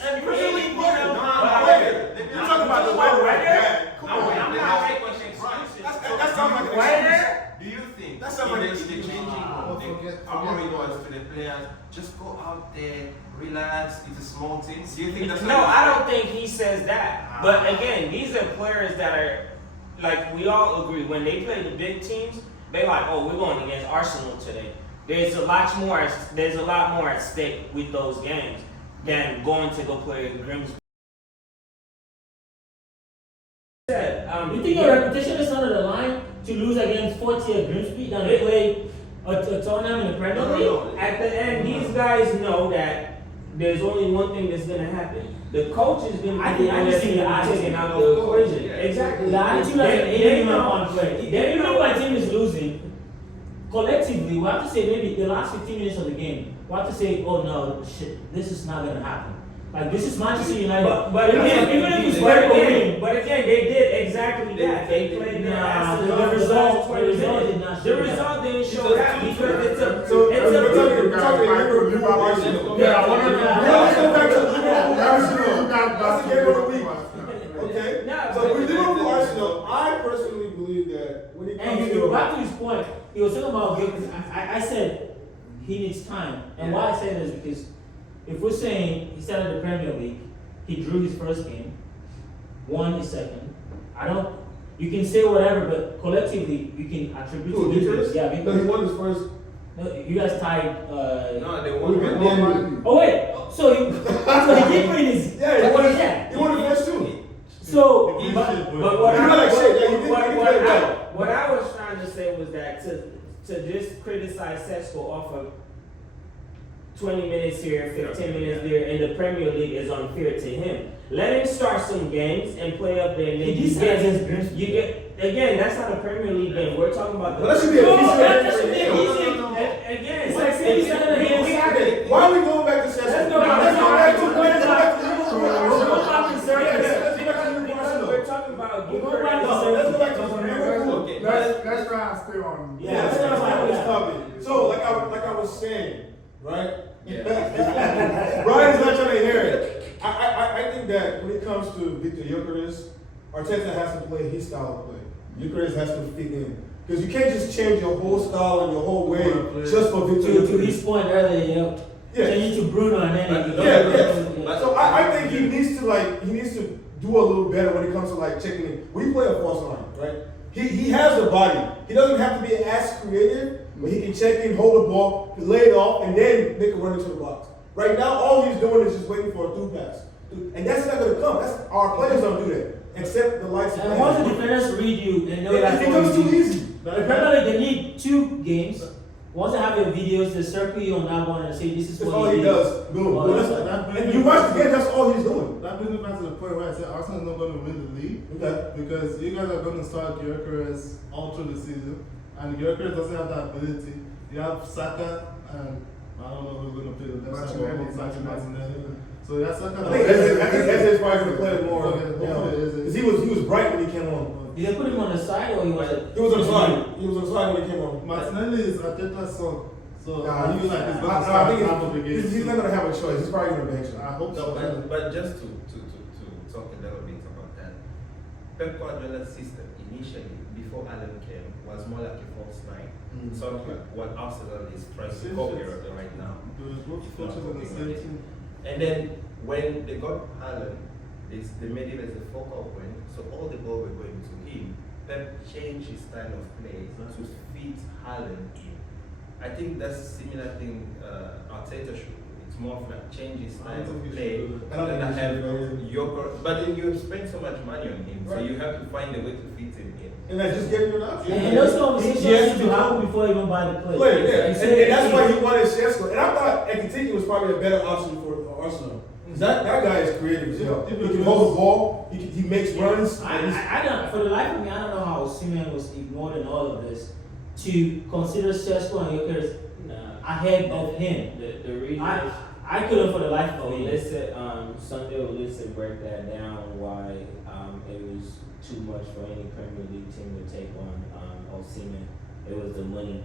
And really, You're talking about the weather right there. Come on. I'm not making excuses. That sounds like an Weather? Do you think That's not what in it the is. changing Oh, room, forget our it. rewards to the players, just go out there, relax, it's a small team. Do you think that's No, I don't think he says that. But again, these are players that are, like we all agree, when they play the big teams, they like, oh, we're going against Arsenal today. There's a lot more at stake with those games than going to go play Grimsby. You think your reputation is not on the line to lose against 4-tier Grimsby than to play a Tottenham in the Premier League? No. At the end, these guys know that there's only one thing that's gonna happen. The coach is gonna I be think- I just think the attitude- taken out the equation. Yeah. Exactly. The attitude of an 80 million pound player. Even though my team is losing, collectively, we have to say maybe the last 15 minutes of the game, we have to say, oh no, shit, this is not gonna happen. Like this is Manchester United. But again, even if it's but very again, win, but again, they did exactly that. They played their Nah, asses the off the result- last the 20 result minutes. did not The show that. result didn't show that because it's a So, it's we're a talking Liverpool, Arsenal. Yeah, I wanna Let's go back to Liverpool, That's Arsenal. that's That's the game of the week. Okay? No, So but- with Liverpool, Arsenal, I personally believe that when it and comes you to back to his point, he was talking about Gyökeres. I said he needs time. And why I say that is because if we're saying he started the Premier League, he drew his first game, won his second. You can say whatever, but collectively you can attribute Who, to Gyökeres. Gyökeres? Yeah, No, he because won his first. no, you guys tied. No, they We won. beat one. Man U. Oh wait, so he keep winning his. Yeah, he won his, Yeah. he won the first two. So, He but, should win. But what You I, know, like shit, yeah, you did- what, you what, played I, well. what I was trying to say was that to just criticize Sesko off of 20 minutes here, 15 minutes there in the Premier League is unfair to him. Let him start some games and play up there, and then He you did get against Grimsby. you get again. That's not a Premier League game. We're talking about the. But that should be a No, decent that should be game. a decent- Again, It's like saying he started against- we have it. Why are we going back to Chelsea? Let's go back Let's go back to let's go back to Liverpool, Liverpool. Arsenal. Let's go back to Yeah, Liverpool. let's go back to Liverpool, Because Arsenal. we're talking about We'll go back to No, let's go back to Liverpool. Okay. Let's try and stay on. Yeah, let's not stop this topic. So, like I was saying, right? Yeah. Brian's not trying to hear it. I think that when it comes to Victor Gyökeres, Arteta has to play his style of play. Gyökeres has to fit in. Because you can't just change your whole style and your whole way just for Victor To Gyökeres. his point earlier, you know, Yeah. change it to Bruno and then Yeah. So I think he needs to do a little better when it comes to like checking in. We play a false line, right? He has the body. He doesn't have to be as creative, but he can check in, hold the ball, lay it off, and then make a run into the box. Right now, all he's doing is just waiting for a through pass. And that's not going to come. That's our players don't do that, except the likes of And once the defenders read you, they know it that's becomes what too you do. easy. The Premier League, they need 2 games. Once they have your videos, they circle you on that one and say this is That's what all he did. does. Boom. Well, Boom. that's And you watch the game, that's all he's doing. That brings me back to the point where I said Arsenal is not going to win the league Okay. because you guys are going to start Gyökeres all through the season, and Gyökeres doesn't have that ability. You have Saka, and I don't know who's going to play the left side. Martinelli. So that's Saka. I think Eze's probably going to play more. Okay, hopefully Eze. Because he was bright when he came on. Did they put him on the side or he was? He was on the side. He was on the side when he came on. Martinelli is Arteta's son. So Nah, I feel like he's going to I start think half of the game. he's not going to have a choice. He's probably going to bench him. I hope No, so. but just to talk a little bit about that. Pep Guardiola's system initially, before Alan came, was more like a false nine. Sort of like what Arsenal is trying to Same copy shit. right now. There was both If not coaches on the copying same it. team. And then when they got Alan, they made him as a focal point, so all the ball were going to him. Pep changed his style of play to fit Haaland in. I think that's a similar thing Arteta should do. It's more of like change his style I don't of think he play. should do that. I don't think he have should do your, but then you spend so much money on him, so Right. you have to find a way to fit him in. And that's just getting you an option. And those conversations Yes, need to happen before you even buy the play. Play, yeah. You And say- that's why he wanted Šeško. And I thought Ekitike was probably a better option for Arsenal. 'Cause that guy is creative as hell. He can hold the ball. He makes runs. I don't, for the life of me, I don't know how Osimhen was ignored in all of this to consider Šeško and Gyökeres ahead of him. The reason is, I couldn't for the life of me. Alyssa, Sunday Alyssa break that down why it was too much for any Premier League team to take on Osimhen. It was the money.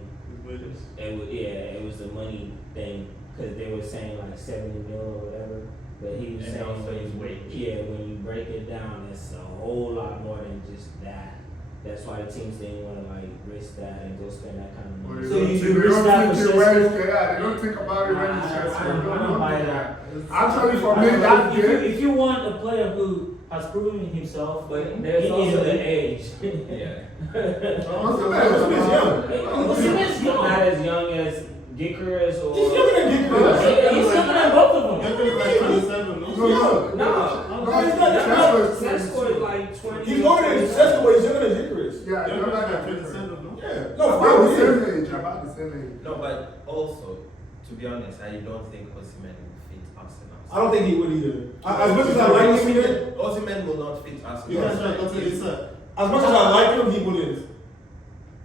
It was the money thing because they were saying like 70 mil or whatever, but he was And saying also his wage. Yeah, when you break it down, it's a whole lot more than just that. That's why the teams didn't want to like risk that and go spend that kind of money. So you risk that for Šeško? Yeah, they don't think about it when it's just. I don't buy that. Actually, for me, that game. If you want a player who has proven himself, But there's in also the Italy, age. Osimhen's young. Osimhen's young. Not as young as Gyökeres or. He's younger than Gyökeres. He's younger than both of them. Gyökeres like 27, no? No. No, he's not. Šeško is like 20. He's older than Šeško, but he's younger than Gyökeres. Yeah, you're Gyökeres like like 27, no? Yeah. No, about for the real. same age. About the same age. No, but also, to be honest, I don't think Osimhen will fit Arsenal. I don't think he would either. As much as I like him, Osimhen will not fit Arsenal. You guys like, okay, it's as much as I like him, he wouldn't.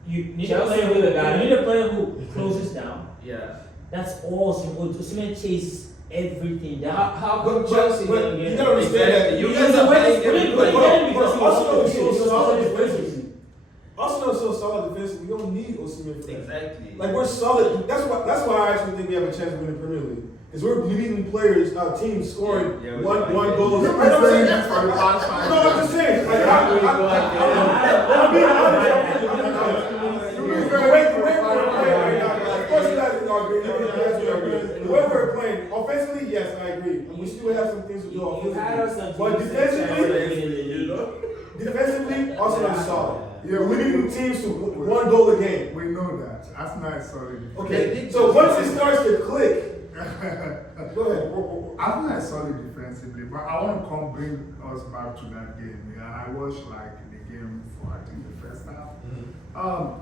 You need a Chelsea player with a guy. you need a player who closes down. Yeah. That's all Osimhen chases everything How, down. how come But Chelsea but didn't you get gotta him? understand that. You He's guys the are way- playing put it- every put it player. in because he Arsenal was is so so solid good. defensively. Arsenal is so solid defensively. We don't need Osimhen for that. Exactly. Like we're solid. That's why I actually think we have a chance to win the Premier League. Because we're leading players, teams scoring Yeah, we one like one it. goal. You've been saying this for the past 5 No, I'm just saying. Like, I'm being honest. The way we're playing right now, of course you guys are agreeing. The way we're playing, offensively, yes, I agree. We still have some things to do You had us offensively. until But you said defensively, defensively, Arsenal is solid. Yeah, We're leading teams to one goal a game. We know that. Arsenal is solid. Okay, so once it starts to click, go ahead. Arsenal is solid defensively, but I want to bring us back to that game. Yeah, I watched like the game for I think the first half.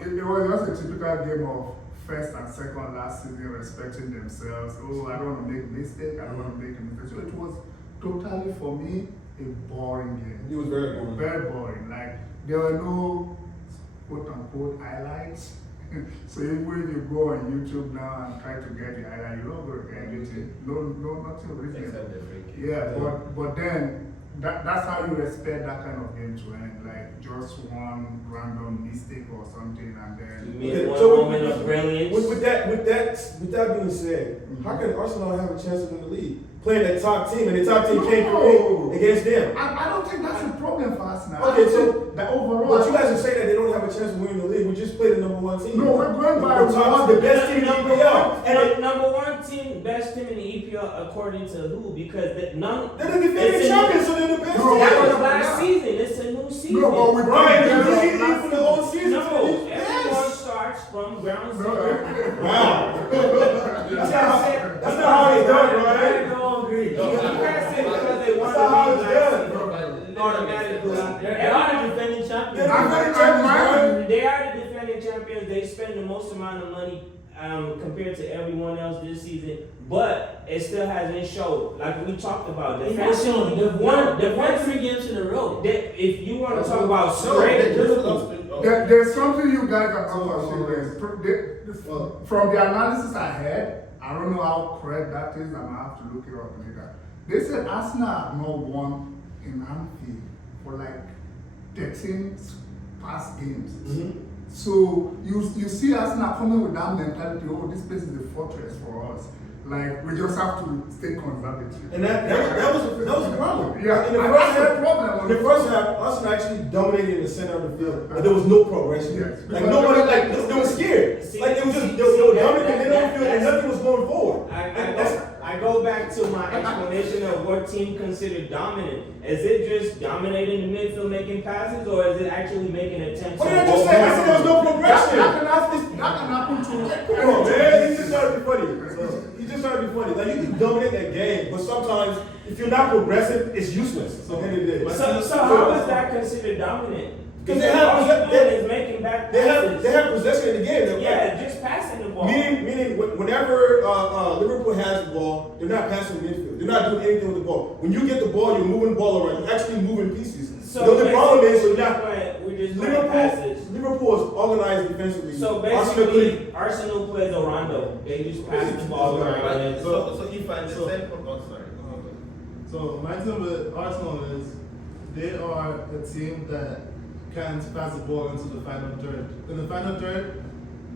It was just a typical game of first and second last season respecting themselves. Oh, I don't want to make a mistake. I don't want to make a mistake. So it was totally for me a boring game. It was very boring. Very boring. Like there were no quote unquote highlights. So even if you go on YouTube now and try to get the highlight, you're not going to get anything. No, nothing original. Except the free kick. Yeah, but then that's how you expect that kind of game to end. Like just one random mistake or something, and You then made one So moment of brilliance. with that being said, how can Arsenal have a chance to win the league? playing a top team, and the top team can't create against them. I don't think that's a problem for us now. Okay, so the overall. But you guys are saying that they don't have a chance of winning the league. We just played the number one team. No, we're going by the best team in the EPL. And the number one team, best team in the EPL according to who? Because They're the defending champions, so they're the best No, team. that was Yeah. last season. It's a new season. No, but we Right, played they're them leading for the whole season. No, Yes. everyone starts from ground zero. Wow. That's not how it's done, right? I don't agree. You can't say because they won That's not how the it's league done. last season, automatically. They are the defending champions. They're the defending champions, right? They are the defending champions. They spend the most amount of money compared to everyone else this season, but it still hasn't showed. Like we talked about, They've won 3 games in a row. If you want to talk about No, straight, There's something you guys are from the analysis I had. I don't know how correct that is. I'm gonna have to look it up later. They said Arsenal have not won in Anfield for like 13 past games. So you see Arsenal coming with that mentality. Oh, this place is a fortress for us. Like we just have to stay conservative. And that was the problem. Yeah, in the and first that's the half, problem. in the first half, Arsenal actually dominated in the center of the field, but there was no progression. Yes. Like nobody, like they were scared. Like it was just they were dominating in the field, and nothing was going forward. I go back to my explanation of what team considered dominant. Is it just dominating the midfield, making passes, or is it actually making attempts? What did I just say? I said there was no progression. That can happen to Come on, man. He just trying to be funny. He just trying to be funny. Like you can dominate that game, but sometimes if you're not progressive, it's useless. So then it is. So how is that considered dominant? Because they have- all you're doing is making back passes. They have possession of the game. Yeah, just passing the ball. Meaning whenever Liverpool has the ball, they're not passing the midfield. They're not doing anything with the ball. When you get the ball, you're moving the ball around. You're actually moving pieces. So the only problem is we're just playing passes. Liverpool is organized defensively. So Arsenal basically, Arsenal plays a rondo. They just pass the ball around. So if I understand from sorry. So my thing with Arsenal is they are a team that can't pass the ball into the final third. In the final third,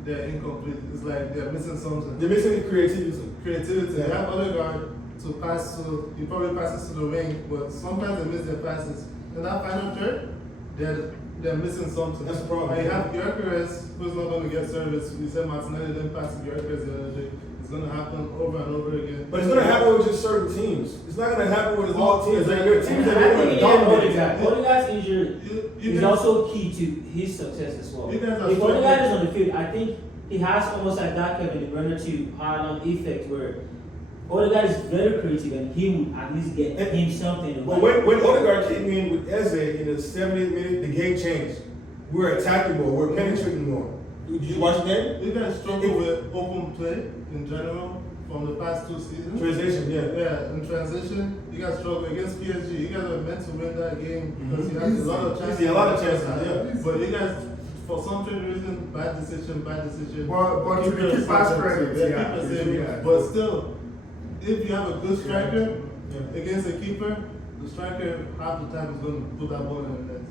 they're incomplete. It's like they're missing something. They're missing the creativity. Creativity. Yeah. They have other guard to pass to. He probably passes to the wing, but sometimes they miss their passes. In that final third, they're missing something. That's the problem. And you have Gyökeres, who's not going to get service. We said Martinelli didn't pass to Gyökeres the other day. It's going to happen over and over again. But it's going to happen with just certain teams. It's not going to happen with all teams. Like, there are teams that I are think going to he dominate. Odegaard's injury You is guys- also key to his success as well. You guys are If struggling. Odegaard is on the field, I think he has almost like that Kevin De Bruyne to Haaland effect where Odegaard is very creative and he would at least get him something. But when Odegaard came in with Eze in the 70th minute, the game changed. We were attacking more. We're penetrating more. Did you watch the game? You guys struggle with open play in general from the past 2 seasons. Transition, yeah. Yeah, in transition, you guys struggle against PSG. You guys were meant to win that game because you had a lot of chances. Easy, a lot of chances, yeah. But you guys, for some strange reason, bad decision. But to the keeper's credit, yeah. Keeper saved it. Yeah. But still, if you have a good striker against a keeper, the striker half the time is going to put that ball in the net.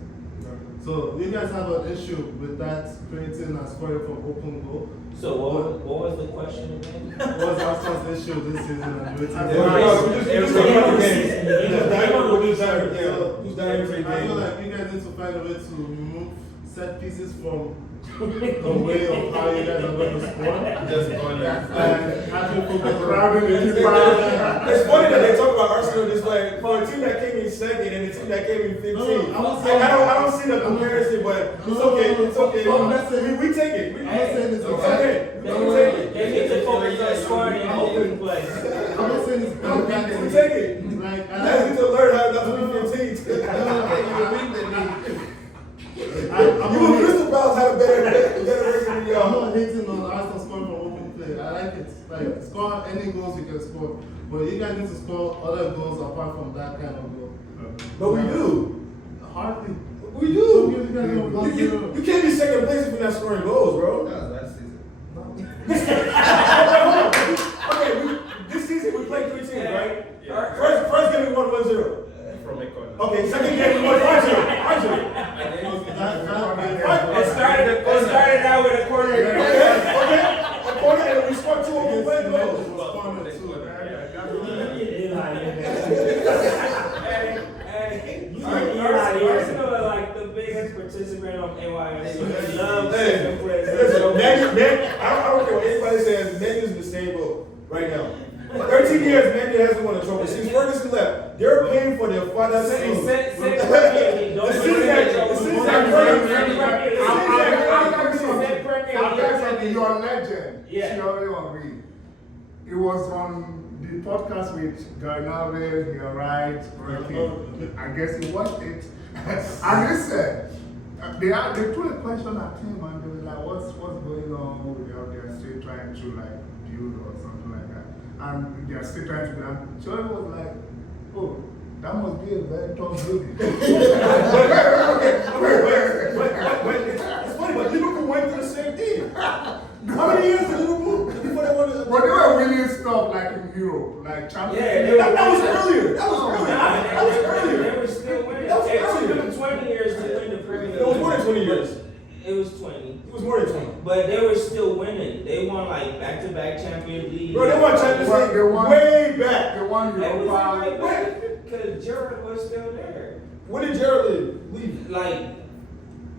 So you guys have an issue with that creating and scoring from open goal. So what was the question again? What's Arsenal's issue this season and waiting? Yeah, we just talking about the game. Yeah. We just diving into the I feel game. like you guys need to find a way to remove set pieces from the way of how you guys are going to score. Just on And actually focus Crowding the around keeper. It's funny that they talk about Arsenal just like for a team that came in second and a team that came in 15. I don't see the comparison, but it's okay. It's okay. We take it. I'm not saying it's It's okay. okay. We take it. They need to focus on scoring in open play. I'm not saying it's bad. We take it. Like, You guys need to learn how not to be 15. You and Crystal Palace had a better record than I'm y'all. not hating on Arsenal scoring from open play. I like it. Like, score any goals you can score. But you guys need to score other goals apart from that kind of goal. But we do. Hardly. We do. You guys are 1-0. You can't be second place if you're not scoring goals, bro. That's season. Okay, this season we played 3 teams, right? Yeah. First game we won 1-0. From a corner. Okay, second game we won 5-0. 5-0. It started out with a corner. Okay. A corner and we scored 2 open play goals. right now. 13 years, Man U hasn't won a trophy. Since Ferguson left, they're paying for their father's Say sins. Premier League. Don't The say season Premier that- League. the season Say Premier League. Your legend, Yeah. Thierry Henry. It was on the podcast with Garnavel, you're right, I guess he watched it. And he said, they threw a question at him and they were like, what's going on with you? They're still trying to like build or something like that. And they're still trying to build. Thierry was like, oh, that must be a very tough building. Wait. It's funny, but Liverpool went through the same thing. How many years did Liverpool before they won the? But they were winning stuff like in Europe, like Champions Yeah, League. they were- That was earlier. That was Nah, earlier. they were still winning. That was It took earlier. them 20 years to win the Premier League. It was more than 20 years. It was 20. It was more than 20. But they were still winning. They won like back-to-back Champions League. Bro, they won Champions Well, League they won- way back. They won They was Europa. like back because Gerrard was still there. When did Gerrard leave? Like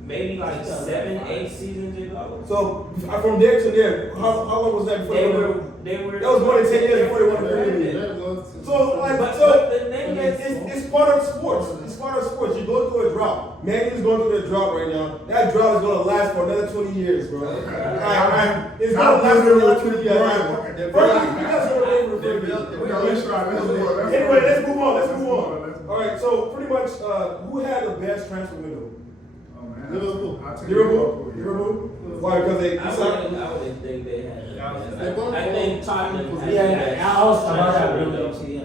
maybe like 7, 8 seasons ago. So from there to there, how long was that before They won? were. That was more than 10 years before they won the Premier League. So But the thing is, it's part of sports. It's part of sports. You go through a drought. Man U's going through a drought right now. That drought is gonna last for another 20 years, bro. It's gonna last for another 20 years. Anyway, let's move on. All right. So pretty much, who had the best transfer window? Liverpool. Liverpool. Why? Because they. I wouldn't think they had. They both- I think Tottenham. had Yeah, the best I was about that transfer really window. too, yeah.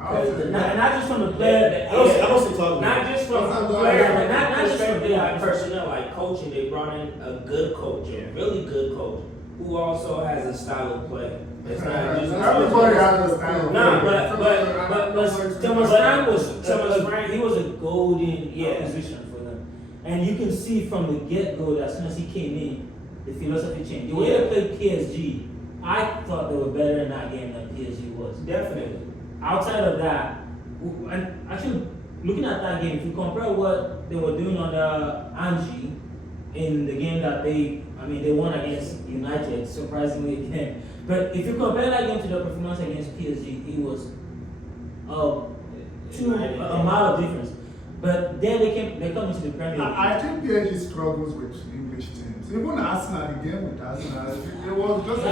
Because Not just from the player, I don't see Tottenham. Not just from That's not player, bad. but not just from Perspective. like personnel, like coaching. They brought in a good coach, a really good coach, who also has a style of play. It's not just Everybody has a style. Nah, but Thomas Frank was Thomas Frank. he was a golden Yeah. acquisition for them, and you can see from the get go that as soon as he came in, the philosophy changed. The way they played PSG, I thought they were better in that game than PSG was. definitely. Outside of that, and actually looking at that game, if you compare what they were doing under Angie in the game that they won against United, surprisingly again. But if you compare that game to the performance against PSG, it was a mile of difference. But then they come into the Premier League. I think PSG struggles with English teams. Even Arsenal, the game with Arsenal, it was just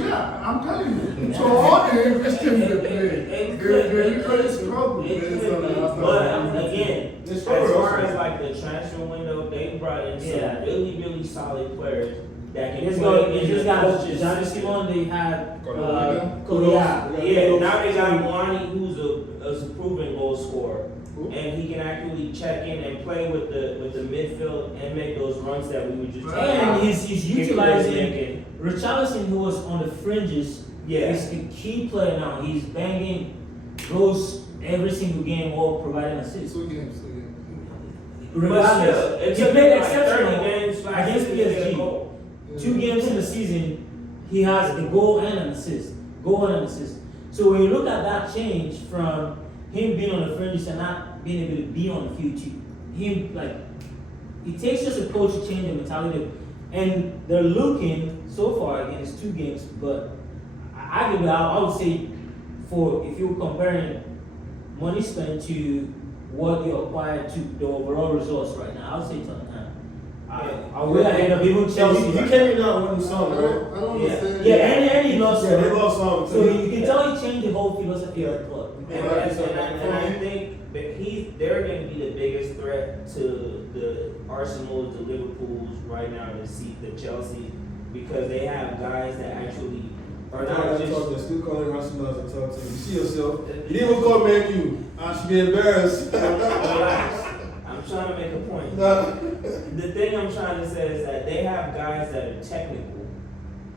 yeah, I'm telling you. So all the English teams they play, they literally struggle. But again, They as struggle far also. as like the transfer window, they brought in some Yeah. really solid players that can It's play in just the got coaches' Gianni system. Simon, they had Korea. Korea. Yeah, now they got Mwani, who's a proven goal scorer, and he can actually check in and play with the midfield and make those runs that we were just talking And about. he's utilizing Richarlison, who was on the fringes. Yeah. He's a key player now. He's banging goals every single game while providing assists. Two games. Regardless, he played exceptional games against PSG. 2 games in the season, he has a goal and an assist. So when you look at that change from him being on the fringes and not being able to be on the field too, it takes just a coach to change the mentality. And they're looking so far against 2 games, but arguably I would say if you're comparing money spent to what you acquired to the overall results right now, I would say Tottenham. I would ahead of even Chelsea. He came in out winning some, right? I don't Yeah. understand. Yeah, and he lost. Yeah, they lost some. So you can tell he changed the whole philosophy of the club. And I think that they're going to be the biggest threat to the Arsenals, the Liverpools right now, the Chelsea, because they have guys that actually are not just. They're still calling Arsenal as a top team. You see yourself. You didn't even call Man U. I should be embarrassed. Relax. I'm trying to make a point. No. The thing I'm trying to say is that they have guys that are technical.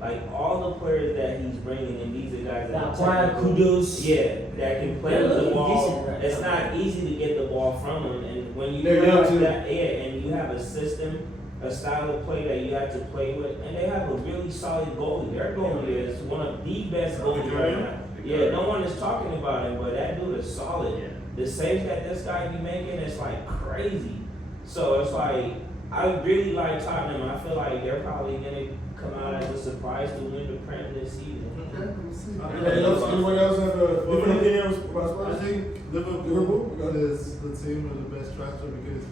Like all the players that he's bringing in, these are guys that That are acquired technical. kudos. Yeah, that can play They're with the looking ball. decent right It's now. not easy to get the ball from them, and when you They're play young like too. that, and you have a system, a style of play that you have to play with, and they have a really solid goalie. Their goalie is one of the best goalies right now. Yeah, no one is talking about him, but that dude is solid. The saves that this guy be making is like crazy. So it's like I really like Tottenham. I feel like they're probably gonna come out as a surprise to win the Prem this season. Okay, we'll see. Anyone else have a different opinion about I Spurs? think Liverpool is the team with the best transfer because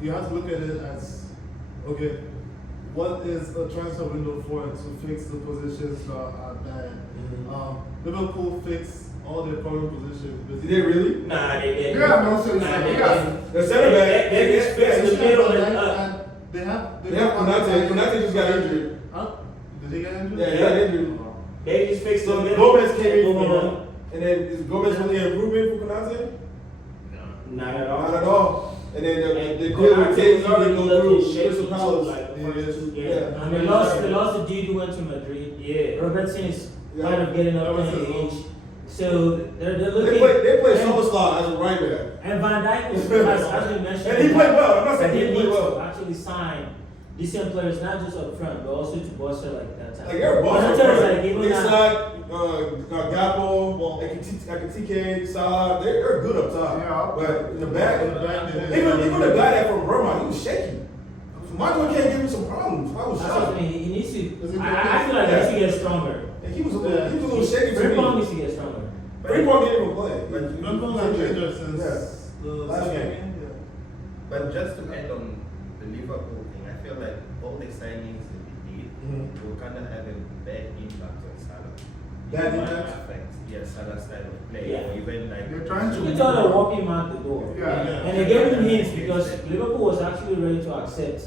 you have to look at it as, okay, what is a transfer window for to fix the positions that are bad? Liverpool fixed all their problem positions. Did they really? Nah, they didn't. Yeah, no, so Nah, they yeah. didn't. The center back. They just fixed the middle and up. And they have Konate. Konate just got injured. Huh? Did they get injured? Yeah, he got injured. They just fixed the So middle. Gomez came in Moving for on. him, and then is Gomez really an improvement for Konate? Not at all. Not at all. And then And the deal Konate with Tate was already didn't go looking through. shaky Crystal too, Palace. like the first two games. Yeah. And they lost the dude who went to Madrid. Yeah. Robertson is Yeah. kind of getting up That was there in his age. So they're They looking. play and- Soboslai as a right back. And Van Dijk was, as we mentioned, And he played well. I'm not saying they he need played to well. actually sign decent players, not just up front, but also to bolster like that. Like they're a boss. Konate is like even now. Inside, Gakpo, Ekitike, Salah, they're good up top. Yeah. But in the back, In the back, they didn't. even the guy that from Burma, he was shaky. Michael can't give me some problems. I was That's what I shocked. mean. He needs Is it to. I feel like he needs to get stronger. And he was a little shaky to Frimpong me. needs to get stronger. Frimpong didn't even play. But Liverpool has been injured since Yeah. the Last second game. game. Yeah. But just to end on the Liverpool thing, I feel like all the signings that they did will kind of have a bad impact on Salah. Bad It might impact? affect Salah's style of play, Yeah. or even like They're trying You to can tell they're walking him out the door. Yeah. And they gave him hints because Liverpool was actually ready to accept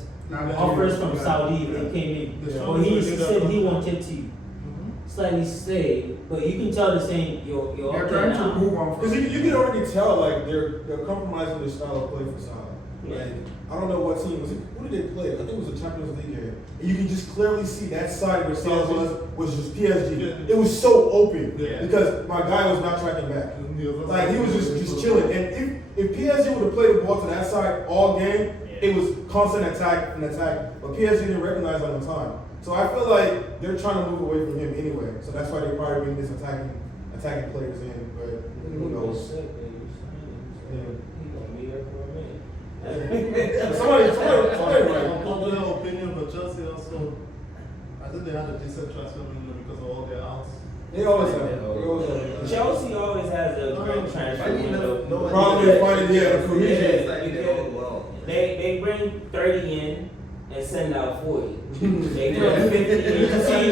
offers from Saudi if they came in. Yeah. But he said he wanted to Mhm. slightly stay, but you can tell they're saying you're They're up there trying to now. move on Because from you can already tell like they're compromising their style of play for Salah. Yeah. Like I don't know what team was it. Who did they play? I think it was a Champions League game. And you can just clearly see that side where Salah was just PSG. Yeah. It was so open Yeah. because my guy was not tracking back. Yeah. Like he was just chilling. And if PSG would have played the ball to that side all game, it was constant attack and attack. But PSG didn't recognize on the time. So I feel like they're trying to move away from him anyway. So that's why they probably bring this attacking players in. But who knows? Somebody right. Unpopular opinion, but Chelsea also, I think they had a decent transfer window because of all their outs. They always have. They always have. Chelsea always has a great transfer I mean, window. no one- Problem is finding the cohesion. It's like they're all well. They bring 30 in and send out 40. They bring 50 in. See,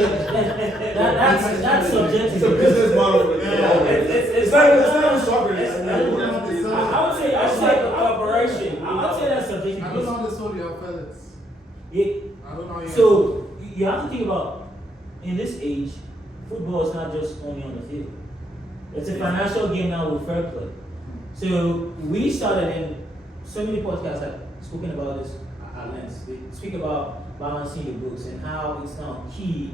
that's subjective. It's a business model. For the It's It's not even soccer. it's- It's I would say It's like a corporation. I would say that's subjective. I don't know because- how they sold your Felix. Yeah, I don't know how you so you have to think about in this age, football is not just only on the field. It's a financial game now with fair play. So we started in so many podcasts have spoken about this at length. They speak about balancing the books and how it's now key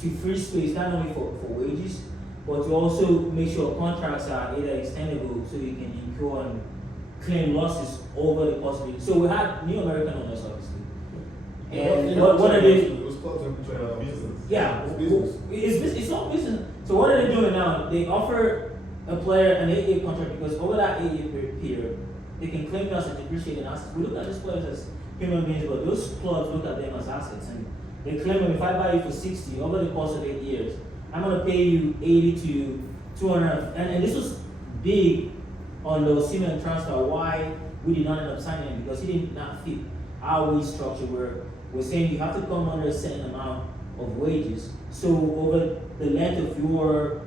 to free space not only for wages, but to also make sure contracts are either extendable so you can incur and claim losses over the course of it. So we had New American owners obviously. And what are they? It was clubs in between. business. Yeah, It's business. it's all business. So what are they doing now? They offer a player an 8-year contract because over that 8-year period, they can claim you as a depreciating asset. We look at these players as human beings, but those clubs look at them as assets, and they claim them, if I buy you for 60 over the course of 8 years, I'm gonna pay you 80 to 200. And this was big on the Osimhen transfer. Why we did not end up signing him because he did not fit our wage structure where we're saying you have to come under a certain amount of wages. So over the length of your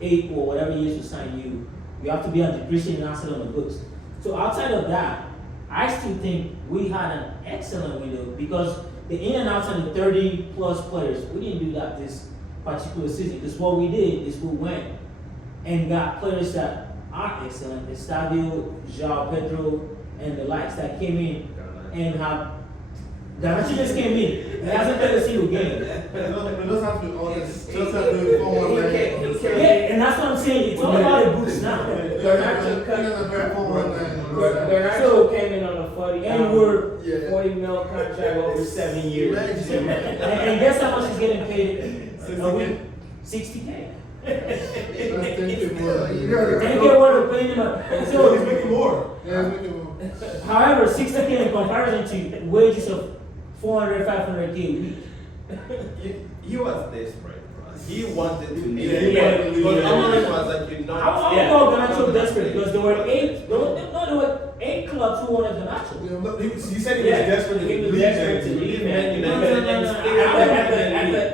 8 or whatever years to sign you, you have to be a depreciating asset on the books. So outside of that, I still think we had an excellent window because the in and outs and the 30 plus players, we didn't do that this particular season because what we did is we went and got players that are excellent, Estadio, João Pedro, and the likes that came in and have Garnacho just came in. He hasn't played a single game. We just have to be honest. Just have to be forward. Yeah, and that's what I'm saying. It's all about the boots now. Garnacho came in on a 40 And we're 40 mil contract over 7 years. and guess how much he's getting paid a week? 60K. And get what we're paying him. So he's So, making more. however, 60K in comparison to wages of 400, 500K a week. He was desperate, bro. He wanted to leave. Yeah, he wanted to leave. But Yeah. Amorim was like, you're I not. don't know Garnacho desperate because there were eight clubs who wanted Garnacho. Look, he said he was Yeah, desperate to he was leave. desperate to Man. leave, Man man. United.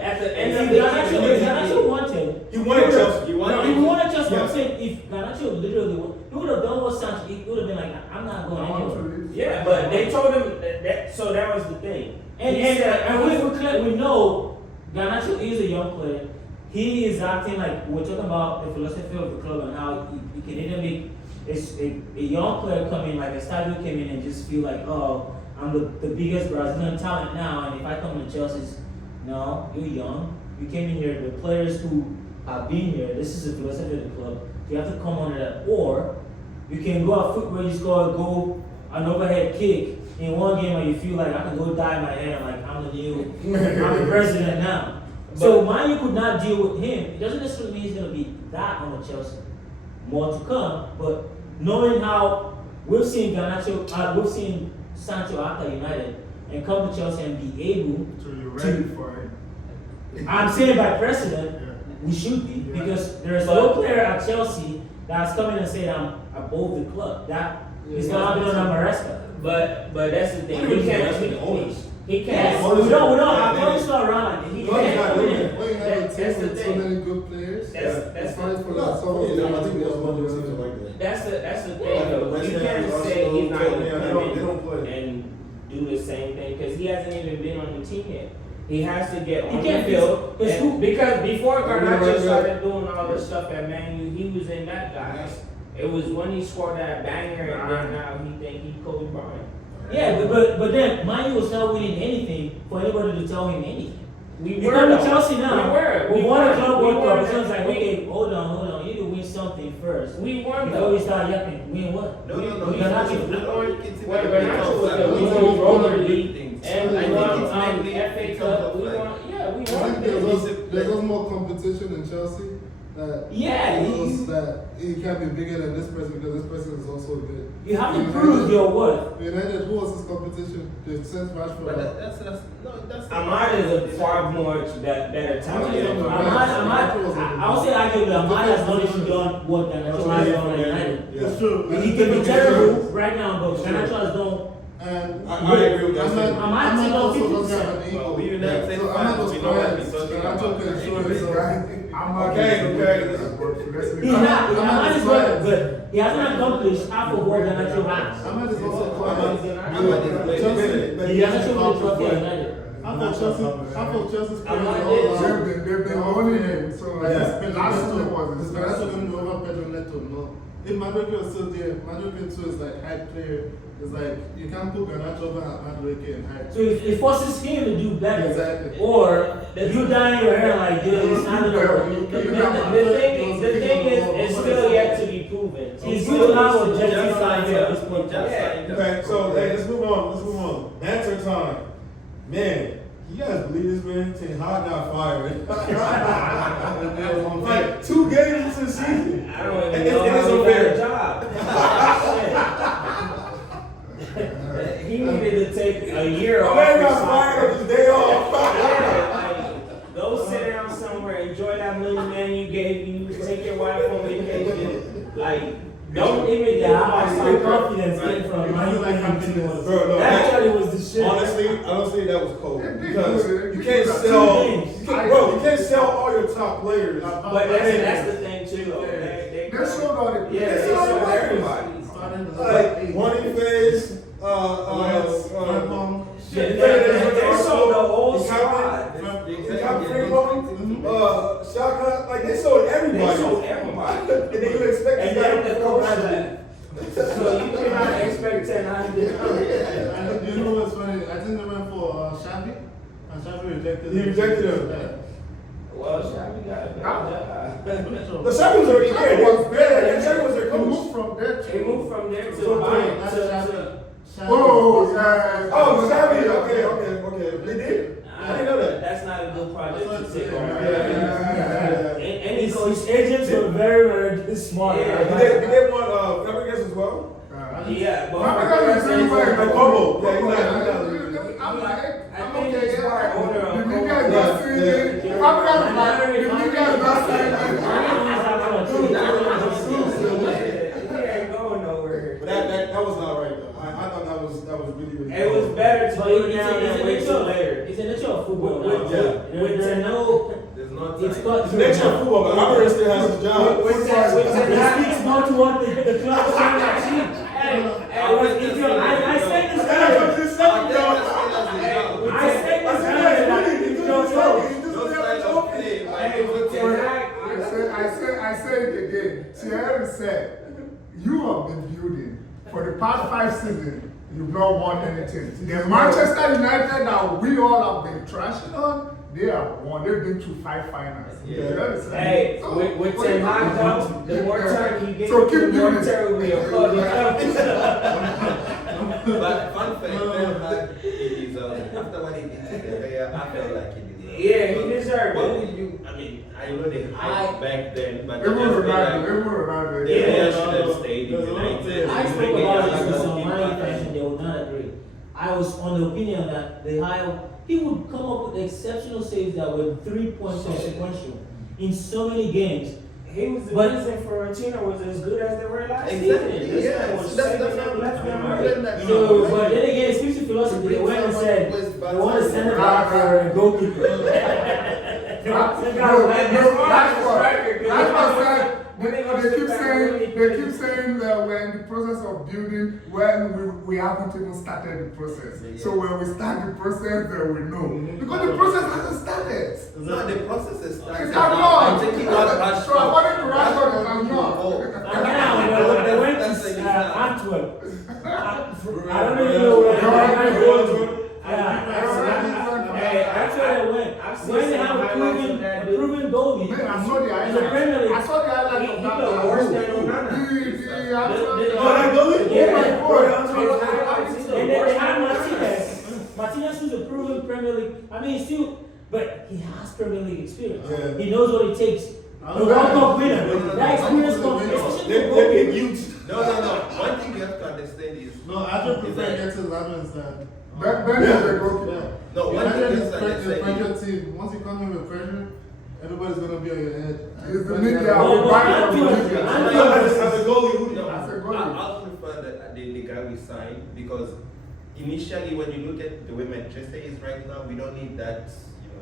At the end of the Garnacho wanted. He wanted Chelsea. You want He wanted just Yeah. I'm saying if Garnacho literally would, he would have done what Sancho. He would have been like, I'm not going anywhere. Yeah, but they told him that so that was the thing. We know Garnacho is a young player. He is acting like we're talking about the philosophy of the club and how he can either make a young player come in, like a Estadio came in and just feel like, oh, I'm the biggest Brazilian talent now, and if I come to Chelsea's, no, you're young. You came in here, the players who have been here, this is the philosophy of the club. You have to come under that. Or you can go out football, you just go an overhead kick in one game where you feel like I can go dye my hair, like I'm the president now. So Manu could not deal with him. It doesn't necessarily mean he's gonna be that on the Chelsea. More to come, but knowing how we've seen Garnacho, we've seen Sancho after United and come to Chelsea and be able So you're ready for it. I'm saying by precedent, Yeah. we should be Yeah. because there is no player at Chelsea that's coming and saying I'm above the club. That is gonna happen on Maresca. But that's the thing. He can't. He Yes, can't. we don't. I'm always not around like that. He Well, he's can't not come doing in. it. When you have a That's team the with so thing. many good players, That's it's fine for No, that. So I think there's one of those teams like that. That's the thing though. West You Ham, can't say he's not Arsenal, gonna they come don't play. in and do the same thing because he hasn't even been on the team yet. He has to get on the can't field because who- because before Garnacho Right. started doing all this stuff at Man U, he was in that guy. It was when he scored that banger and then now he think he Kobe Bryant. Yeah, but then Manu was not winning anything for anybody to tell him anything. We You were come to though. Chelsea now. We We won a were. club We World were. Cup. It's just like, okay, hold on. You need to win something first. We won Before though. we start yapping. Win what? No. We Garnacho. Well, Garnacho was there. We won Roller League and we I think won it's mainly FA because Cup. of, We like, won. Yeah, we I won. think there's also more competition in Chelsea. That Yeah, knows that he can be bigger than this person because this person is also good. You have to United- prove your worth. United, who was his competition? They sent Rashford. But out. that's Ahmad is a far more better talent. than I would say arguably Ahmad has not even done what Garnacho has done at United. It's true. He can be terrible right now, but Garnacho has done. And I agree with that statement. Ahmad Ahmad still also on doesn't 50%. have an ego. Well, we United So fans, Ahmad was we know what quiet. we're talking Garnacho about. can show Anyway. himself. He's not. Ahmad is good. He hasn't accomplished half of what Garnacho has. Ahmad is also Ahmad quiet. is Chelsea, He hasn't shown the trophy at United. half of Chelsea's players Ahmad are all is- out. They've been owning him. So like, Pedro last Neto. year was Is his Garnacho best. going to be over Pedro Neto? No. If Madueke was still there, Madueke too is like high player. It's like you can't put Garnacho over Madueke in height. So it forces him to do better. Exactly. Or you dyeing your hair like this, standing over. The thing is, it's still yet to be proven. He's good to have objective science at this point. Yeah. Okay, so hey, let's move on. Banter time. Man, you guys believe this man? Ten Hag got fired. Like 2 games into the season. I don't even It's know how he unfair. got a job. He needed to take a year off. Man or got something. fired on his day off. Yeah, like, go sit down somewhere, enjoy that $1 million you gave you, take your wife on vacation. Like, don't even think Yeah, about I soccer. see confidence came from Right. my happiness. Bro, no, That actually was the shit. honestly, I don't think that was cold because you Two can't sell. games. You can't sell all your top players. But that's the thing too, though. They showed all the Yeah, They they showed showed everybody. everybody. Starting to Like Boniface, Frimpong. Shit, they sold the whole squad. Shaka, like they sold They everybody. sold everybody. And then you expect And this guy then to the come coach back. left. So you cannot expect Ten Hag to come. And you know what's funny? I think they went for Xavi, and Xavi rejected He him. rejected him. Yeah. Well, Xavi got a job. The Shaka was already there. Yeah, Shaka was their He coach. moved from there He to. moved from there to So Bayern that's to. Xavi. Oh, yeah. Oh, Xavi. Okay. They did? I didn't know that. That's not a good project to take Yeah, on. yeah. Any His, coach. his agents were very smart. Yeah. Did they want Fabregas as well? Yeah, but Fabregas is doing well. And Bobo. Yeah, exactly. I'm like, I I'm think okay. he's part owner of The Coke. nigga just Yeah. Fabregas is like, the There are no. There's no It's time. got It's next year football, but Amorim still has his job. With that, It speaks more to what the club is trying to achieve. I said this earlier. I said this earlier. I say it again. Thierry said, you have been building for the past 5 seasons. You've not won anything. The Manchester United that we all have been trashing on, they have won. They've been to 5 finals. Yeah. You understand? Hey, So, with what Ten you Hag want though, to the do? more time he gets, So keep the more doing it. terribly a club. But fun fact, Ten Hag, after what he did to the Gea, I felt like he deserved it. Yeah, he deserved What it. would you, I mean, I know they hyped back then, but Everyone just feel Ronaldo, like everyone Ronaldo. the Yeah, Gea should have stayed in there's a lot of United. players. I spoke Bring about in this with other some people. Mali fans and they would not agree. I was on the opinion that he would come up with exceptional saves that were 3 points consequential in so many games. He was the But- reason Fiorentina was as good as they were last Exactly, season. This yes. man was That's saving not them left and problem. right. So, but then again, it speaks to philosophy. They went and said they want to send it back for a goalkeeper. They keep saying that we're in the process of building when we haven't even started the process. So when we start the process, then we know. Because the process hasn't started. No, the process is started. It's not. I'm taking what Rashford. So according to Rashford, it has not. Oh. And now they went That's to an example. Antwerp. I don't even know where. Hey, that's where they went. I've seen When they some have a highlights of that dude. proven goalie Man, I saw the in the Premier League. highlights. I saw the highlights of He that. looked worse than Onana. Oh, that goalie? Yeah. Oh my God. And then they had Martinez. Martinez who's a proven Premier League. I mean, still, but he has Premier League experience. Yeah. He knows what it takes. The World Cup winner. That experience comes, especially They for pick goalkeepers. youth. No. One thing you have to understand is. No, I just prefer is that- against 11 than. Ben is the goalkeeper. No, one United thing is is that the they say- pressure team. Once you come in with pressure, everybody's gonna be on your head. It's the media. Yeah, We but buy it from the Antwerp- media. Antwerp- As a goalie, who No, As a goalie. I'll prefer the guy we signed because initially when you look at the way Manchester is right now, we don't need that,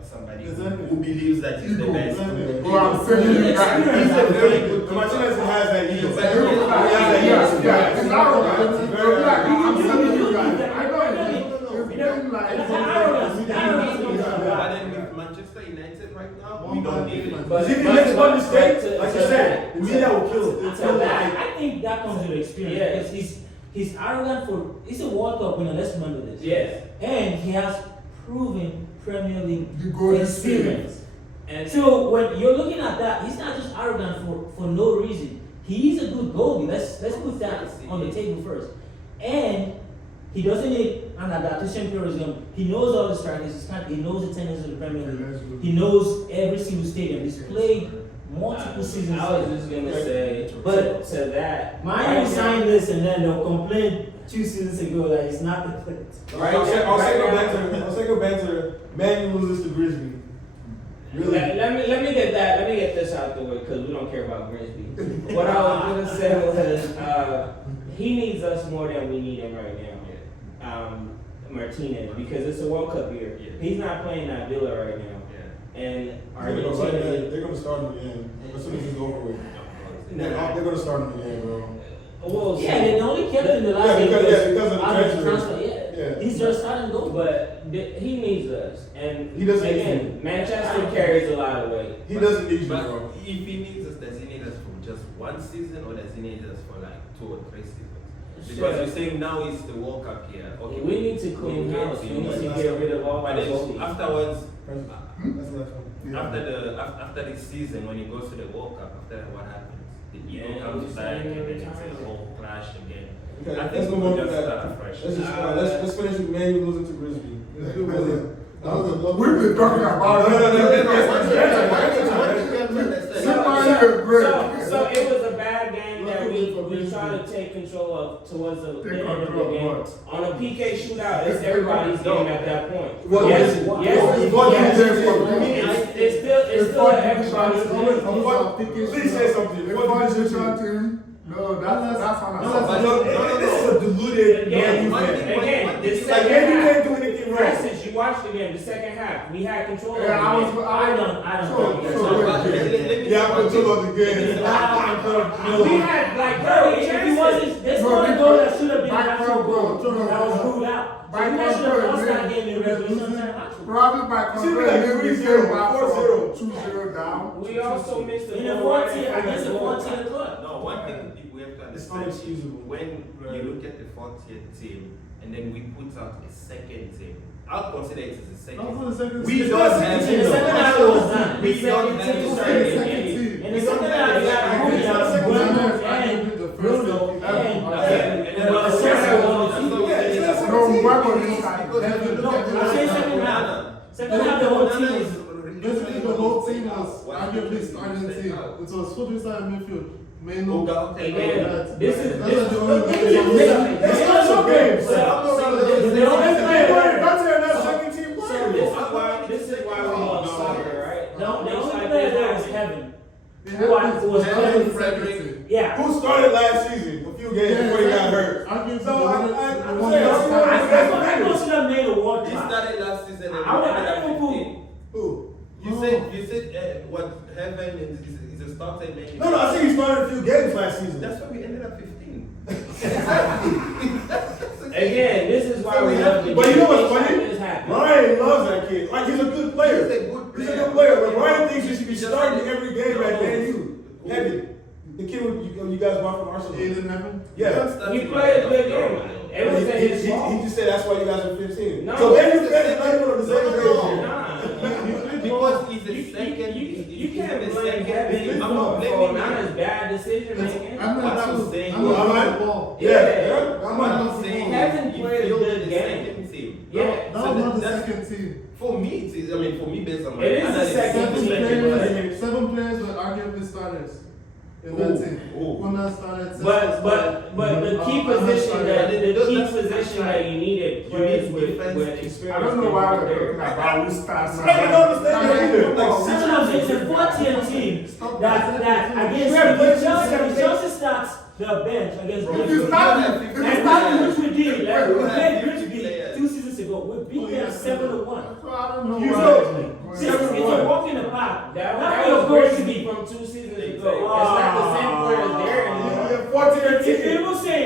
somebody Exactly. who believes that he's the Ego. best. Exactly. Oh, I'm saying you guys. He's a very good The Martinez has that ego. But Yeah, it's arrogant. I'm telling you guys. I know it. It's been like. But then with Manchester United right now, we don't need it. But- If he makes one mistake, but- like you said, the media will kill it. So I think that comes with experience. Yeah. Because he's arrogant for. He's a World Cup winner. Let's remember this. Yes. And he has proven Premier League The goal experience. And So when you're looking at that, he's not just arrogant for no reason. He is a good goalie. Let's put that on the table first. And he doesn't need an adaptation period. He knows all the strikers. He knows the tendencies of the Premier League. He knows every single stadium. He's played multiple seasons. I was just gonna say, But- to that. Miami will sign this and then they'll complain 2 seasons ago that it's not the fit. I'll say go back to Man U loses to Grizzly. Really? Let me get that. Let me get this out the way because we don't care about Grimsby. What I was gonna say was, he needs us more than we need him right now. Martinez, because it's a World Cup year. Yeah. He's not playing that Villa right now, and They're gonna Argentina. start him again as soon as it's over with. Nah. They're gonna start him again, bro. Well, Yeah, they only kept him the last Yeah, game because of the out of the transfer. transfer. Yeah. He's their starting goalie. but he needs us, and He doesn't need again, you. Manchester carries a lot of weight. He doesn't need you, But bro. if he needs us, does he need us for just one season or does he need us for like 2 or 3 seasons? Because you're saying now is the World Cup here. Okay, We need to clean house. We need to get rid of all But my then goalies. afterwards, That's the last one. after this season, when he goes to the World Cup, after that, what happens? The ego Yeah, comes he's back and saying then every it's time. a whole clash again. Okay, I let's think move we'll on to just that. start afresh. Let's finish with Man U losing to Grizzly. Let's do William. That was a love. We've been talking about So it was a bad game that we tried to take control of towards the end of the game. On a PK shootout, it's everybody's game at that point. Well, Yes, what- yes, what yes. do you think for- It's still everybody's game. Please say something. The What did you position do? team. No, that's on No, us. this is a deluded Again, Man U fan. again, this Like, Man U second half, can't do anything for wrong. instance, you you watched the game, the second half. We had control of Yeah, I the was. game. I don't So- think that's so- not But good. let me Yeah, say one control thing. of the game. We had like Bro, very if he chances. wasn't, there's No, one because- goal that should have been an by actual goal control, that was ruled out. So by you guys should have control, lost that yeah. game in regulation time. Probably by Should be control, like maybe 3-0, came back 4-0. 2-0 down. We also missed the In the goal right 14, after against the goal. 14 club. No, one thing we have to It's understand is unexcusable. when you look at the 40th team and then we put out a second team, I'll consider it as a second. Not for the second We team. don't have In the second half, it was done. We The don't second have team the started second in team. In the second half, you got Williams, Bueno, and Bruno, and well, the second one was No, Mbeumo is like- Because if you look at No, I'm saying second half. Second half, the whole team was. Basically, the whole team was arguably starting team. It was Fudrisa in midfield. Meno. Again, this is That's the only way. It's not so good. So The only player, this is why we love soccer, right? the only player there was Kevin. It was Kevin Frederick. Yeah. Who started last season? A few games before he got hurt. I So consider made a world He class. started last season and I would- ended I at think Liverpool- 15. who? You said what Heaven is a starter man. No, I think he started a few games last season. That's why we ended up 15. Again, this is why we love the But you know what's game. funny? This happened. Ryan loves that kid. Like he's a good player. He's a good He's a player. good player. But Ryan thinks you should be starting every game like Man U. Heavy. The kid you guys bought from Arsenal. Aiden Heaven? Yeah. He played a good game. It was He his fault. just said that's why you guys are 15. No. So Man U fans are not even on the same page here. Nah. Because he's the second. You can't blame Kevin I'm not for blaming not him. his bad decision making. I'm What not I'm too. saying- I'm not on the ball. Yeah. I'm What not. I'm saying Kevin is he played a fielded good the game. second team. Yeah. That So was not the that's- second team. For me, it is. I mean, for me, based on my It is the analysis, second it's team. Seven players were arguably starters in that team. Who? Kuna started. Sesco But started. the key Ahmed position started. that the key That's- position that you needed You players need with defense. experience. I don't know why we're there. talking about who starts. I don't understand that either. That's what I'm saying. It's a 4-team team that against Yeah, but if Chelsea starts the bench against If you Brentford. start, Yeah. if you And start, that's which we did. Like, we Yeah. played Yeah. Grimsby Yeah. 2 seasons ago. We beat them 7-1. I don't know You why. know- It's a walk in the park. That That's was was going to Grimsby be. from 2 seasons ago. It's not the same players there anymore. Yeah, 14 If team. people say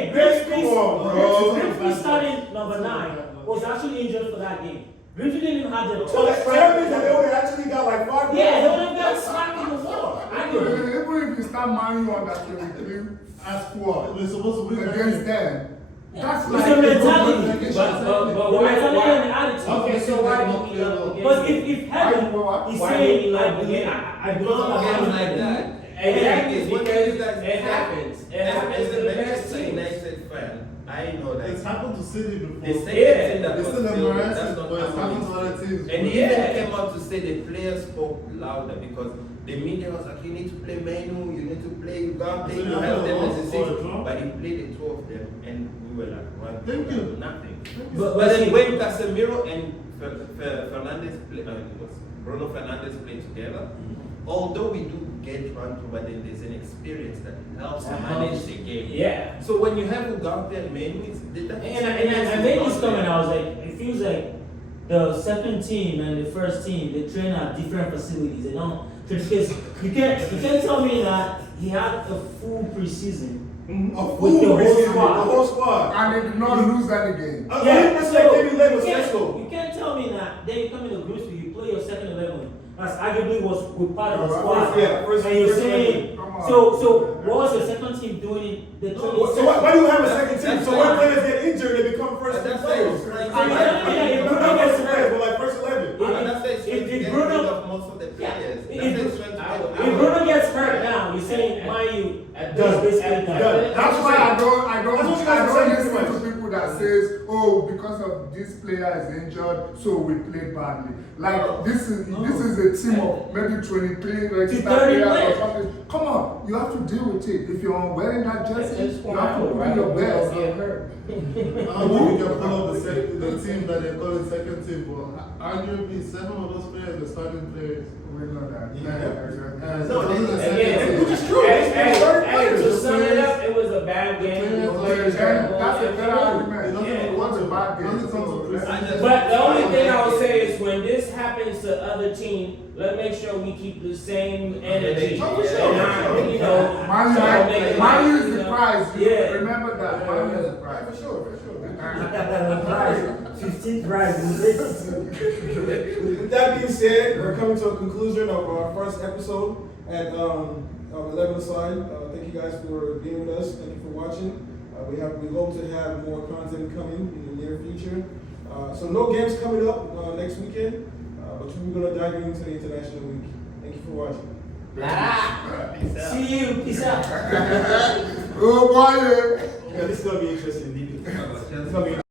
Come on, bro. Grimsby starting number 9 was actually injured for that game. Grimsby didn't even have the So top that strike. that they only actually got like 5 Yeah, they goals. only got slapped in the wall. I know. Even if you start Man U on that 23 as squad We're supposed to win that against game. them, that's It's like a mentality. But The why? mentality and the attitude. Okay, so why do we love the But game? if Heaven is Why saying, do we I love the believe, game? I belong to Games Heaven. like that. Exactly, It's what because you guys- it happens. It happens As to a the best Manchester teams. United fan, I know that It's happened to City the before. second Yeah. team that It's was still fielded, embarrassing, that's not but it's happened to happening. other teams. And he Yeah. even came out to say the players spoke louder because the media was like, you need to play Menu, you need to play Ugarte, So you you have have them a as a loss six. or a draw? But he played the two of them and we were like, what? Thank you. Nothing. But But then see- when Casemiro and Fernandez play, it was Bruno Fernandez played together, although we do get run through, but then there's an experience that helps to manage the game. Yeah. So when you have Ugarte and Menu, it's that And I made this comment, I was like, it feels like the second team and the first team, they train at different facilities. They don't, because you can't tell me that he had a full preseason. A With full the whole preseason, squad. the whole squad. and they did not lose any game. Yeah, Person so that came in late was you can't- Sesco. you can't tell me that then you come into Grimsby, you play your second 11. That's arguably was with part of the Yeah, squad. yeah, first- and you're first saying, 11. Come on. so what was your second team doing in the training So why do you have a second team? That's So when fine. players get injured, they become first team That's players. fine. So you're telling me that if Bruno Not gets first players, hurt, but like first 11. Yeah. And that's why it's trying If to get Bruno- rid of most of the Yeah. players. If- That's why it's trying to get if Bruno gets hurt now, you're saying you does basically Done. done. That's why I don't That's what you guys are saying listen pretty to much. people that says, oh, because of this player is injured, so we played badly. Like this is a team of maybe 23 registered 30 players or players. something. Come on, you have to deal with it. If you're wearing that jersey, It's you have to right? do your best. Get hurt. I don't think you can pull up the team that they call it second team, but arguably 7 of those players are starting players. We know that. And No, those are the second Again, team. Which is true. Hey, to sum it up, it was a bad game. The The players players That's a better argument. It doesn't It was a bad game. Only comes to So, preseason. But the only thing I would say team, let's make sure we keep the same energy. Oh, for sure, And for not, sure. you know, Man U, try to make it Man U like, is you the know, prize. Yeah. Remember that. Man U is the prize. For sure. 15th prize in this. With that being said, we're coming to a conclusion of our first episode at 11 aside. Thank you guys for being with us. Thank you for watching. We hope to have more content coming in the near future. So no games coming up next weekend, but we're gonna dive into the international week. Thank you for watching. See you. Peace out. Oh boy. Yeah, this is gonna be interesting. It's gonna be